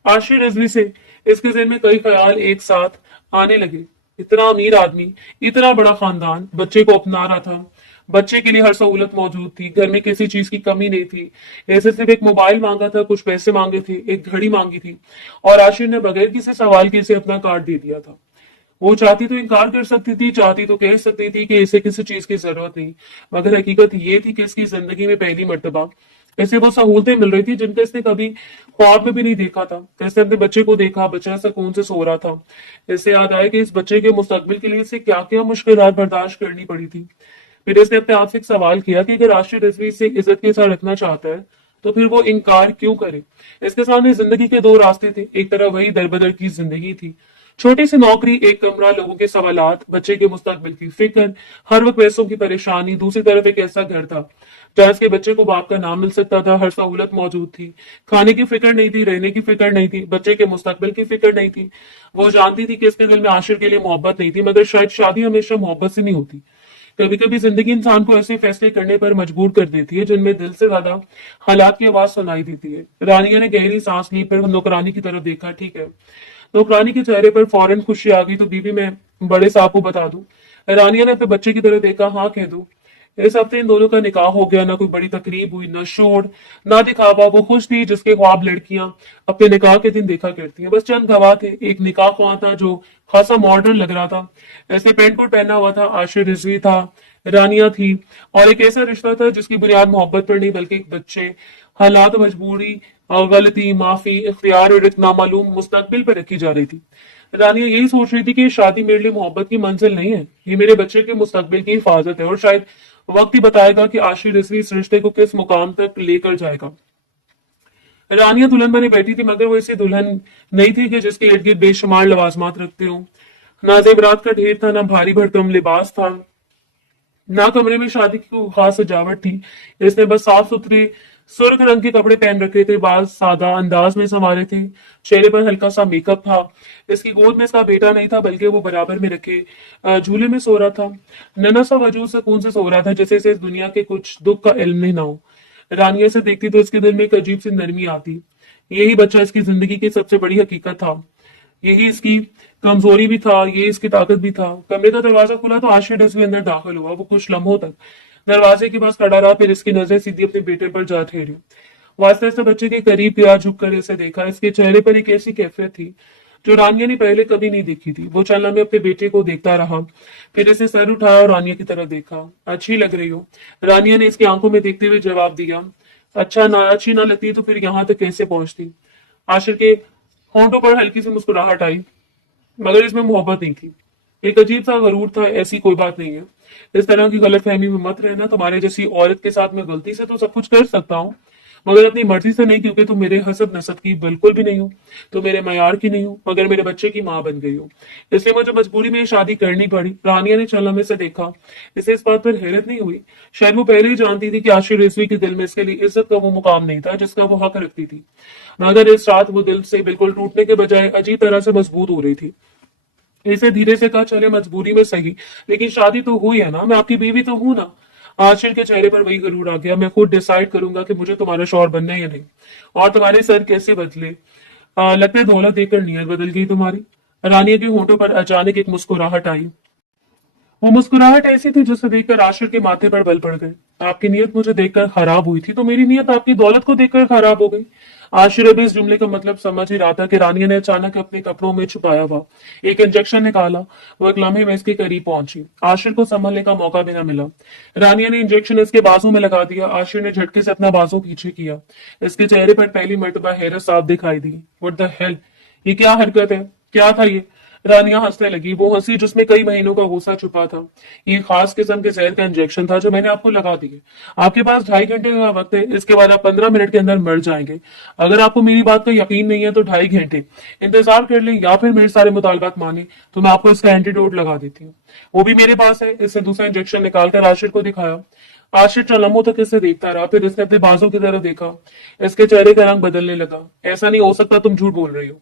आशिर रिजवी से इसके जहन में कई ख्याल एक साथ आने लगे। इतना अमीर आदमी, इतना बड़ा खानदान, बच्चे को अपना रहा था, बच्चे के लिए हर सहूलत मौजूद थी, घर में किसी चीज की कमी नहीं थी। ऐसे सिर्फ एक मोबाइल मांगा था, कुछ पैसे मांगे थे, एक घड़ी मांगी थी, और आशिर ने बगैर किसी सवाल के इसे अपना कार्ड दे दिया था। वो चाहती तो इनकार कर सकती थी, चाहती तो कह सकती थी कि इसे किसी चीज की जरूरत नहीं, मगर हकीकत ये थी कि इसकी जिंदगी में पहली मर्तबा इसे वो सहूलतें मिल रही थी जिनका इसने कभी ख्वाब में भी नहीं देखा था। कैसे अपने बच्चे को देखा, बच्चा सुकून से सो रहा था। इससे याद आया कि इस बच्चे के मुस्तकबिल के लिए इसे क्या क्या मुश्किलात बर्दाश्त करनी पड़ी थी। फिर इसने अपने आप से एक सवाल किया कि अगर आशिर रिजवी इसे इज्जत के साथ रखना चाहता है तो फिर वो इनकार क्यों करे? इसके सामने जिंदगी के दो रास्ते थे। एक तरफ वही दरबदर की जिंदगी थी, छोटी सी नौकरी, एक कमरा, लोगों के सवालात, बच्चे के मुस्तकबिल की फिक्र, हर वक्त पैसों की परेशानी। दूसरी तरफ एक ऐसा घर था जहां इसके बच्चे को बाप का नाम मिल सकता था, हर सहूलत मौजूद थी, खाने की फिक्र नहीं थी, रहने की फिक्र नहीं थी, बच्चे के मुस्तकबिल की फिक्र नहीं थी। वो जानती थी कि इसके दिल में आशिर के लिए मोहब्बत नहीं थी, मगर शायद शादी हमेशा मोहब्बत से नहीं होती। कभी कभी जिंदगी इंसान को ऐसे फैसले करने पर मजबूर कर देती है जिनमें दिल से ज्यादा हालात की आवाज सुनाई देती है। रानिया ने गहरी सांस ली, फिर नौकरानी की तरफ देखा। ठीक है। नौकरानी के चेहरे पर फौरन खुशी आ गई। तो बीबी मैं बड़े साहब को बता दूं? रानिया ने अपने बच्चे की तरफ देखा। हाँ कह दो। इस हफ्ते इन दोनों का निकाह हो गया। ना कोई बड़ी तकरीब हुई, ना शोर, ना दिखावा। वो खुश थी जिसके ख्वाब लड़कियां अपने निकाह के दिन देखा करती हैं। बस चंद गवाह थे। एक निकाह ख्वाह था जो खासा मॉडर्न लग रहा था। ऐसे पेंट कोट पहना हुआ था। आशिर रिजवी था, रानिया थी, और एक ऐसा रिश्ता था जिसकी बुनियाद मोहब्बत पर नहीं बल्कि एक बच्चे, हालात, मजबूरी और गलती, माफी, इख्तियार और एक नामालूम मुस्तकबिल पर रखी जा रही थी। रानिया यही सोच रही थी कि ये शादी मेरे लिए मोहब्बत की मंजिल नहीं है, ये मेरे बच्चे के मुस्तकबिल की हिफाजत है, और शायद वक्त ही बताएगा कि आशिर रिजवी इस रिश्ते को किस मुकाम तक लेकर जाएगा। रानिया दुल्हन बने बैठी थी, मगर वो ऐसी दुल्हन नहीं थी कि जिसके इर्द गिर्द बेशुमार लवाजमात रखते हों। ना जेवरात का ढेर था, ना भारी भरकम लिबास था, ना कमरे में शादी की कोई खास सजावट थी। इसने बस साफ सुथरे सुर्ख रंग के कपड़े पहन रखे थे, बाल सादा अंदाज में संवारे थे, चेहरे पर हल्का सा मेकअप था। इसकी गोद में इसका बेटा नहीं था, बल्कि वो बराबर में रखे झूले में सो रहा था। नन्हा सा वजूद सुकून से सो रहा था, जैसे इसे इस दुनिया के कुछ दुख का इल्म नहीं ना हो। रानिया से देखती तो इसके दिल में एक अजीब सी नरमी आती। यही बच्चा इसकी जिंदगी की सबसे बड़ी हकीकत था, यही इसकी कमजोरी भी था, यही इसकी ताकत भी था। कमरे का दरवाजा खुला तो आशिर उसके अंदर दाखिल हुआ। वो कुछ लम्हों तक दरवाजे के पास खड़ा रहा, फिर इसकी नजर सीधी अपने बेटे पर जा ठहरी। वास्ते से बच्चे के करीब गया, झुककर इसे देखा। इसके चेहरे पर एक ऐसी कैफियत थी जो रानिया ने पहले कभी नहीं देखी थी। वो चलना में अपने बेटे को देखता रहा, फिर इसे सर उठाया और रानिया की तरफ देखा। अच्छी लग रही हो, रानिया ने इसकी आंखों में देखते हुए जवाब दिया। अच्छा ना, अच्छी ना लगती तो फिर यहाँ तक कैसे पहुंचती। आशिर के होंठों पर हल्की सी मुस्कुराहट आई, मगर इसमें मोहब्बत नहीं थी, एक अजीब सा गरूर था। ऐसी कोई बात नहीं है, इस तरह की गलतफहमी में मत रहना। तुम्हारे जैसी औरत के साथ मैं गलती से तो सब कुछ कर सकता हूँ, मगर अपनी मर्जी से नहीं, क्योंकि तुम मेरे हसब नसब की बिल्कुल भी नहीं हो, तो मेरे मयार की नहीं हो, मगर मेरे बच्चे की माँ बन गई हो। इसलिए मुझे मजबूरी में ये शादी करनी पड़ी। रानिया ने चलमे से देखा। इसे इस बात पर हैरत नहीं हुई, शायद वो पहले ही जानती थी कि आशिर रिजवी के दिल में इसके लिए इज्जत का वो मुकाम नहीं था जिसका वो हक रखती थी। मगर इस रात वो दिल से बिल्कुल टूटने के बजाय अजीब तरह से मजबूत हो रही थी। इसे धीरे से कहा, चले मजबूरी में सही, लेकिन शादी तो हुई है ना, मैं आपकी बीवी तो हूं ना। आशिर के चेहरे पर वही गरूर आ गया। मैं खुद डिसाइड करूंगा कि मुझे तुम्हारा शौहर बनना है या नहीं, और तुम्हारे सर कैसे बदले। लगता है दौलत देकर नीयत बदल गई तुम्हारी। रानिया के होंठों पर अचानक एक मुस्कुराहट आई। वो मुस्कुराहट ऐसी थी जिसे देखकर आशिर के माथे पर बल पड़ गए। आपकी नीयत मुझे देखकर खराब हुई थी, तो मेरी नीयत आपकी दौलत को देखकर खराब हो गई। आशिर अभी इस जुमले का मतलब समझ ही रहा था कि रानिया ने अचानक अपने कपड़ों में छुपाया हुआ एक इंजेक्शन निकाला। वो एक लम्हे में इसके करीब पहुंची। आशिर को संभलने का मौका भी न मिला। रानिया ने इंजेक्शन इसके बाजू में लगा दिया। आशिर ने झटके से अपना बाजू पीछे किया। इसके चेहरे पर पहली मर्तबा हैरत साफ दिखाई दी। व्हाट द हेल, ये क्या हरकत है, क्या था ये। रानिया हंसने लगी, वो हंसी जिसमें कई महीनों का गुस्सा छुपा था। ये खास किस्म के जहर का इंजेक्शन था जो मैंने आपको लगा दिया। आपके पास 2.5 घंटे का वक्त है, इसके बाद आप 15 मिनट के अंदर मर जाएंगे। अगर आपको मेरी बात का यकीन नहीं है तो 2.5 घंटे इंतजार कर लें, या फिर मेरे सारे मुतालबात माने तो मैं आपको इसका एंटीडोट लगा देती हूँ। वो भी मेरे पास है। इससे दूसरा इंजेक्शन निकालकर आशिर को दिखाया। आशिर चलमों तक इसे देखता रहा, फिर इसने अपने बाजू की तरफ देखा। इसके चेहरे का रंग बदलने लगा। ऐसा नहीं हो सकता, तुम झूठ बोल रही हो।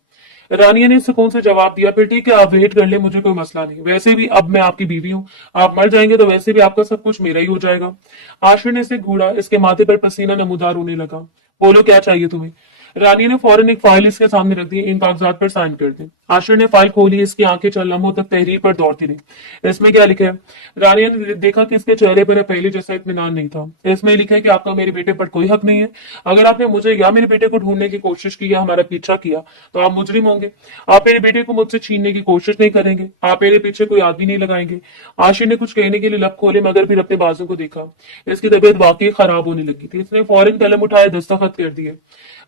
रानिया ने सुकून से जवाब दिया, फिर ठीक है, आप वेट कर ले, मुझे कोई मसला नहीं। वैसे भी अब मैं आपकी बीवी हूँ, आप मर जाएंगे तो वैसे भी आपका सब कुछ मेरा ही हो जाएगा। आशिर ने इसे घूरा। इसके माथे पर पसीना नमूदार होने लगा। बोलो क्या चाहिए तुम्हें। रानिया ने फौरन एक फाइल इसके सामने रख दी। इन कागजात पर साइन कर दें। आशिर ने फाइल खोली। इसकी आंखें चल लम्हों तक तहरीर पर दौड़ती रही। इसमें क्या लिखा है। रानिया ने देखा कि इसके चेहरे पर पहले जैसा इत्मीनान नहीं था। इसमें लिखा है कि आपका मेरे बेटे पर कोई हक नहीं है। अगर आपने मुझे या मेरे बेटे को ढूंढने की कोशिश की या हमारा पीछा किया तो आप मुजरिम होंगे। आप मेरे बेटे को मुझसे छीनने की कोशिश नहीं करेंगे, आप मेरे पीछे कोई आदमी नहीं लगाएंगे। आशिर ने कुछ कहने के लिए लब खोले, मगर फिर अपने बाजू को देखा। इसकी तबीयत वाकई खराब होने लगी थी। इसने फौरन कलम उठाए, दस्तखत कर दिए।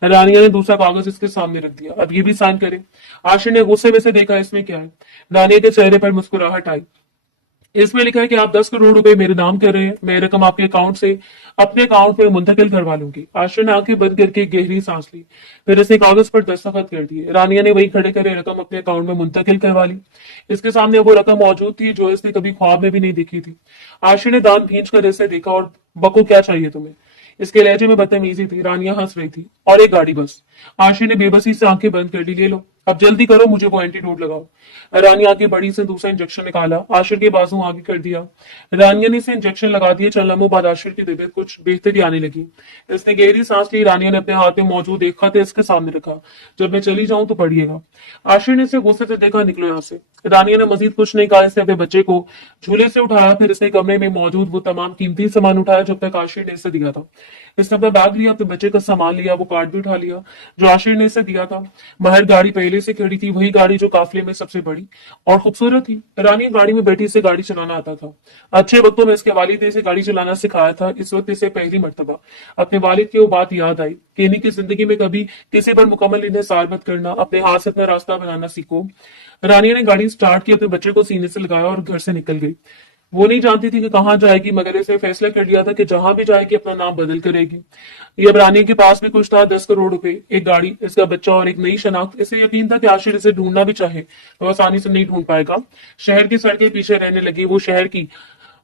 रानिया ने दूसरा कागज इसके सामने रख दिया। अब ये भी साइन करे। आशिर ने गुस्से में से देखा, इसमें क्या है। रानिया के चेहरे पर मुस्कुराहट आई। इसमें लिखा है कि आप 10 करोड़ रुपए मेरे नाम कर रहे हैं, मैं रकम आपके अकाउंट से अपने अकाउंट में मुंतकिल करवा लूंगी। आशिर ने आंखें बंद करके एक गहरी सांस ली, फिर इसने कागज पर दस्तखत कर दिए। रानिया ने वही खड़े करे रकम अपने अकाउंट में मुंतकिल करवा ली। इसके सामने वो रकम मौजूद थी जो इसने कभी ख्वाब में भी नहीं देखी थी। आशिर ने दांत भींच कर इसे देखा और बको, क्या चाहिए तुम्हें। इसके लहजे में बदतमीजी थी। रानिया हंस रही थी। और एक गाड़ी बस। आशिर ने बेबसी से आंखें बंद कर ली। ले लो, अब जल्दी करो, मुझे वो एंटीडोट लगाओ। रानी आगे बढ़ी, से दूसरा इंजेक्शन निकाला, आशिर के बाजू आगे कर दिया। रानिया ने इसे इंजेक्शन लगा दिया। चंद लम्हों बाद आशिर की तबीयत कुछ बेहतरी आने लगी। इसने गहरी सांस ली। रानिया ने अपने हाथ में मौजूद एक खत इसके सामने रखा। जब मैं चली जाऊं तो पढ़िएगा। आशिर ने इसे गुस्से से देखा, निकलो यहाँ से। रानिया ने मजीद कुछ नहीं कहा। इसने अपने बच्चे को झूले से उठाया, फिर इसने कमरे में मौजूद वो तमाम कीमती सामान उठाया जो अब तक आशिर ने इसे दिया था। इसने अपना बैग लिया, अपने बच्चे का सामान लिया, वो कार्ड भी उठा लिया जो आशिर ने इसे दिया था। बाहर गाड़ी पहले से खड़ी थी, वही गाड़ी जो काफिले में सबसे बड़ी और खूबसूरत थी। रानी गाड़ी में बैठी इसे गाड़ी चलाना आता था। अच्छे वक्तों में इसके वालिद ने इसे गाड़ी चलाना सिखाया था। इस वक्त इसे पहली मर्तबा अपने वालिद की वो बात याद आई कि इन्हीं की जिंदगी में कभी किसी पर मुकम्मल इंहिसार मत करना, अपने हाथ से अपना रास्ता बनाना सीखो। रानिया ने गाड़ी स्टार्ट की, अपने बच्चे को सीने से लगाया और घर से निकल गई। वो नहीं जानती थी कि कहाँ जाएगी, मगर इसे फैसला कर लिया था कि जहां भी जाएगी अपना नाम बदल करेगी। ये अब रानी के पास भी कुछ था, 10 करोड़ रुपए, एक गाड़ी, इसका बच्चा और एक नई शनाख्त। इसे यकीन था कि आशिर इसे ढूंढना भी चाहे तो आसानी से नहीं ढूंढ पाएगा। शहर की सड़कें पीछे रहने लगी। वो शहर की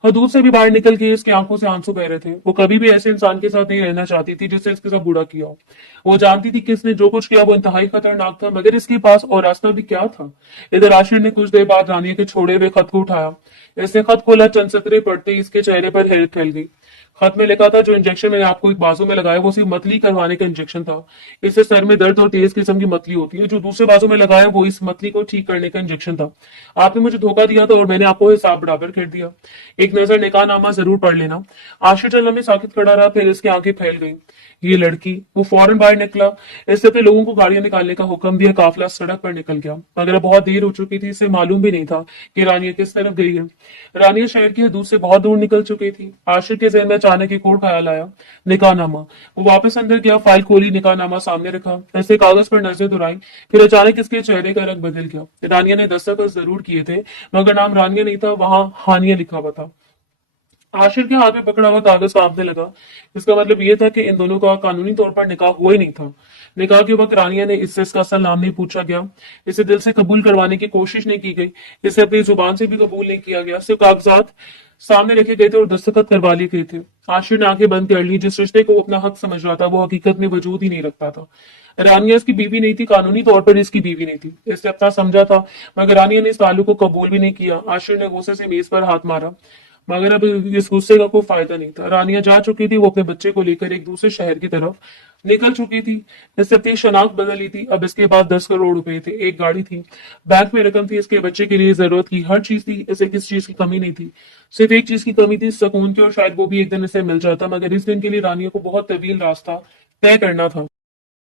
हदूद से भी बाहर निकल के इसकी आंखों से आंसू बह रहे थे। वो कभी भी ऐसे इंसान के साथ नहीं रहना चाहती थी जिससे इसके साथ बुरा किया हो। वो जानती थी कि इसने जो कुछ किया वो इंतहाई खतरनाक था, मगर इसके पास और रास्ता भी क्या था। इधर आशिर ने कुछ देर बाद रानिया के छोड़े हुए खत को उठाया। इसने खत खोला। चंद सतरे पढ़ते ही इसके चेहरे पर हैरत फैल गई। खत में लिखा था, जो इंजेक्शन मैंने आपको एक बाजू में लगाया वो सिर्फ मतली करवाने का इंजेक्शन था। इससे सर में दर्द और तेज किस्म की मतली होती है। जो दूसरे बाजू में लगाया वो इस मतली को ठीक करने का इंजेक्शन था। आपने मुझे धोखा दिया था और मैंने आपको हिसाब बराबर कर दिया। एक नजर निकाहनामा जरूर पढ़ लेना। आशिर चंद लम्हे साकित खड़ा रहा, फिर इसकी आंखें फैल गई। ये लड़की, वो फौरन बाहर निकला। इससे अपने लोगों को गाड़ियां निकालने का हुक्म दिया। काफिला सड़क पर निकल गया, मगर बहुत देर हो चुकी थी। इसे मालूम भी नहीं था कि रानिया किस तरफ गई है। रानिया शहर की हदूद से बहुत दूर निकल चुकी थी। आशिर के जहन में अचानक एक और ख्याल आया, निकाहनामा। वो वापस अंदर गया, फाइल खोली, निकाहनामा सामने रखा, ऐसे कागज पर नजर दौड़ाई। फिर अचानक इसके चेहरे का रंग बदल गया। रानिया ने दस्तखत जरूर किए थे, मगर नाम रानिया नहीं था, वहां हानिया लिखा हुआ था। आशिर के हाथ में पकड़ा हुआ कागज कांपने लगा। इसका मतलब यह था कि इन दोनों का कानूनी तौर पर निकाह हुआ ही नहीं था। निकाह के वक्त रानिया ने इससे इसका असल नाम नहीं पूछा गया। इसे दिल से कबूल करवाने की कोशिश नहीं की गई। इसे अपनी जुबान से भी कबूल नहीं किया गया। सिर्फ कागजात सामने रखे गए थे और दस्तखत करवा लिए गए थे। आशिर ने आंखें बंद कर ली। जिस रिश्ते को वो अपना हक समझ रहा था वो हकीकत में वजूद ही नहीं रखता था। रानिया इसकी बीवी नहीं थी, कानूनी तौर पर इसकी बीवी नहीं थी। इसने अपना समझा था, मगर रानिया ने इस ताल्लुक को कबूल भी नहीं किया। आशिर ने गुस्से से मेज पर हाथ मारा, मगर अब इस गुस्से का कोई फायदा नहीं था। रानिया जा चुकी थी। वो अपने बच्चे को लेकर एक दूसरे शहर की तरफ निकल चुकी थी। इससे अपनी शनाख्त बदल ली थी। अब इसके पास 10 करोड़ रुपए थे, एक गाड़ी थी, बैंक में रकम थी, इसके बच्चे के लिए जरूरत की हर चीज थी। इसे किस चीज की कमी नहीं थी। सिर्फ एक चीज की कमी थी, सुकून की, और शायद वो भी एक दिन इसे मिल जाता, मगर इस दिन के लिए रानिया को बहुत तवील रास्ता तय करना था।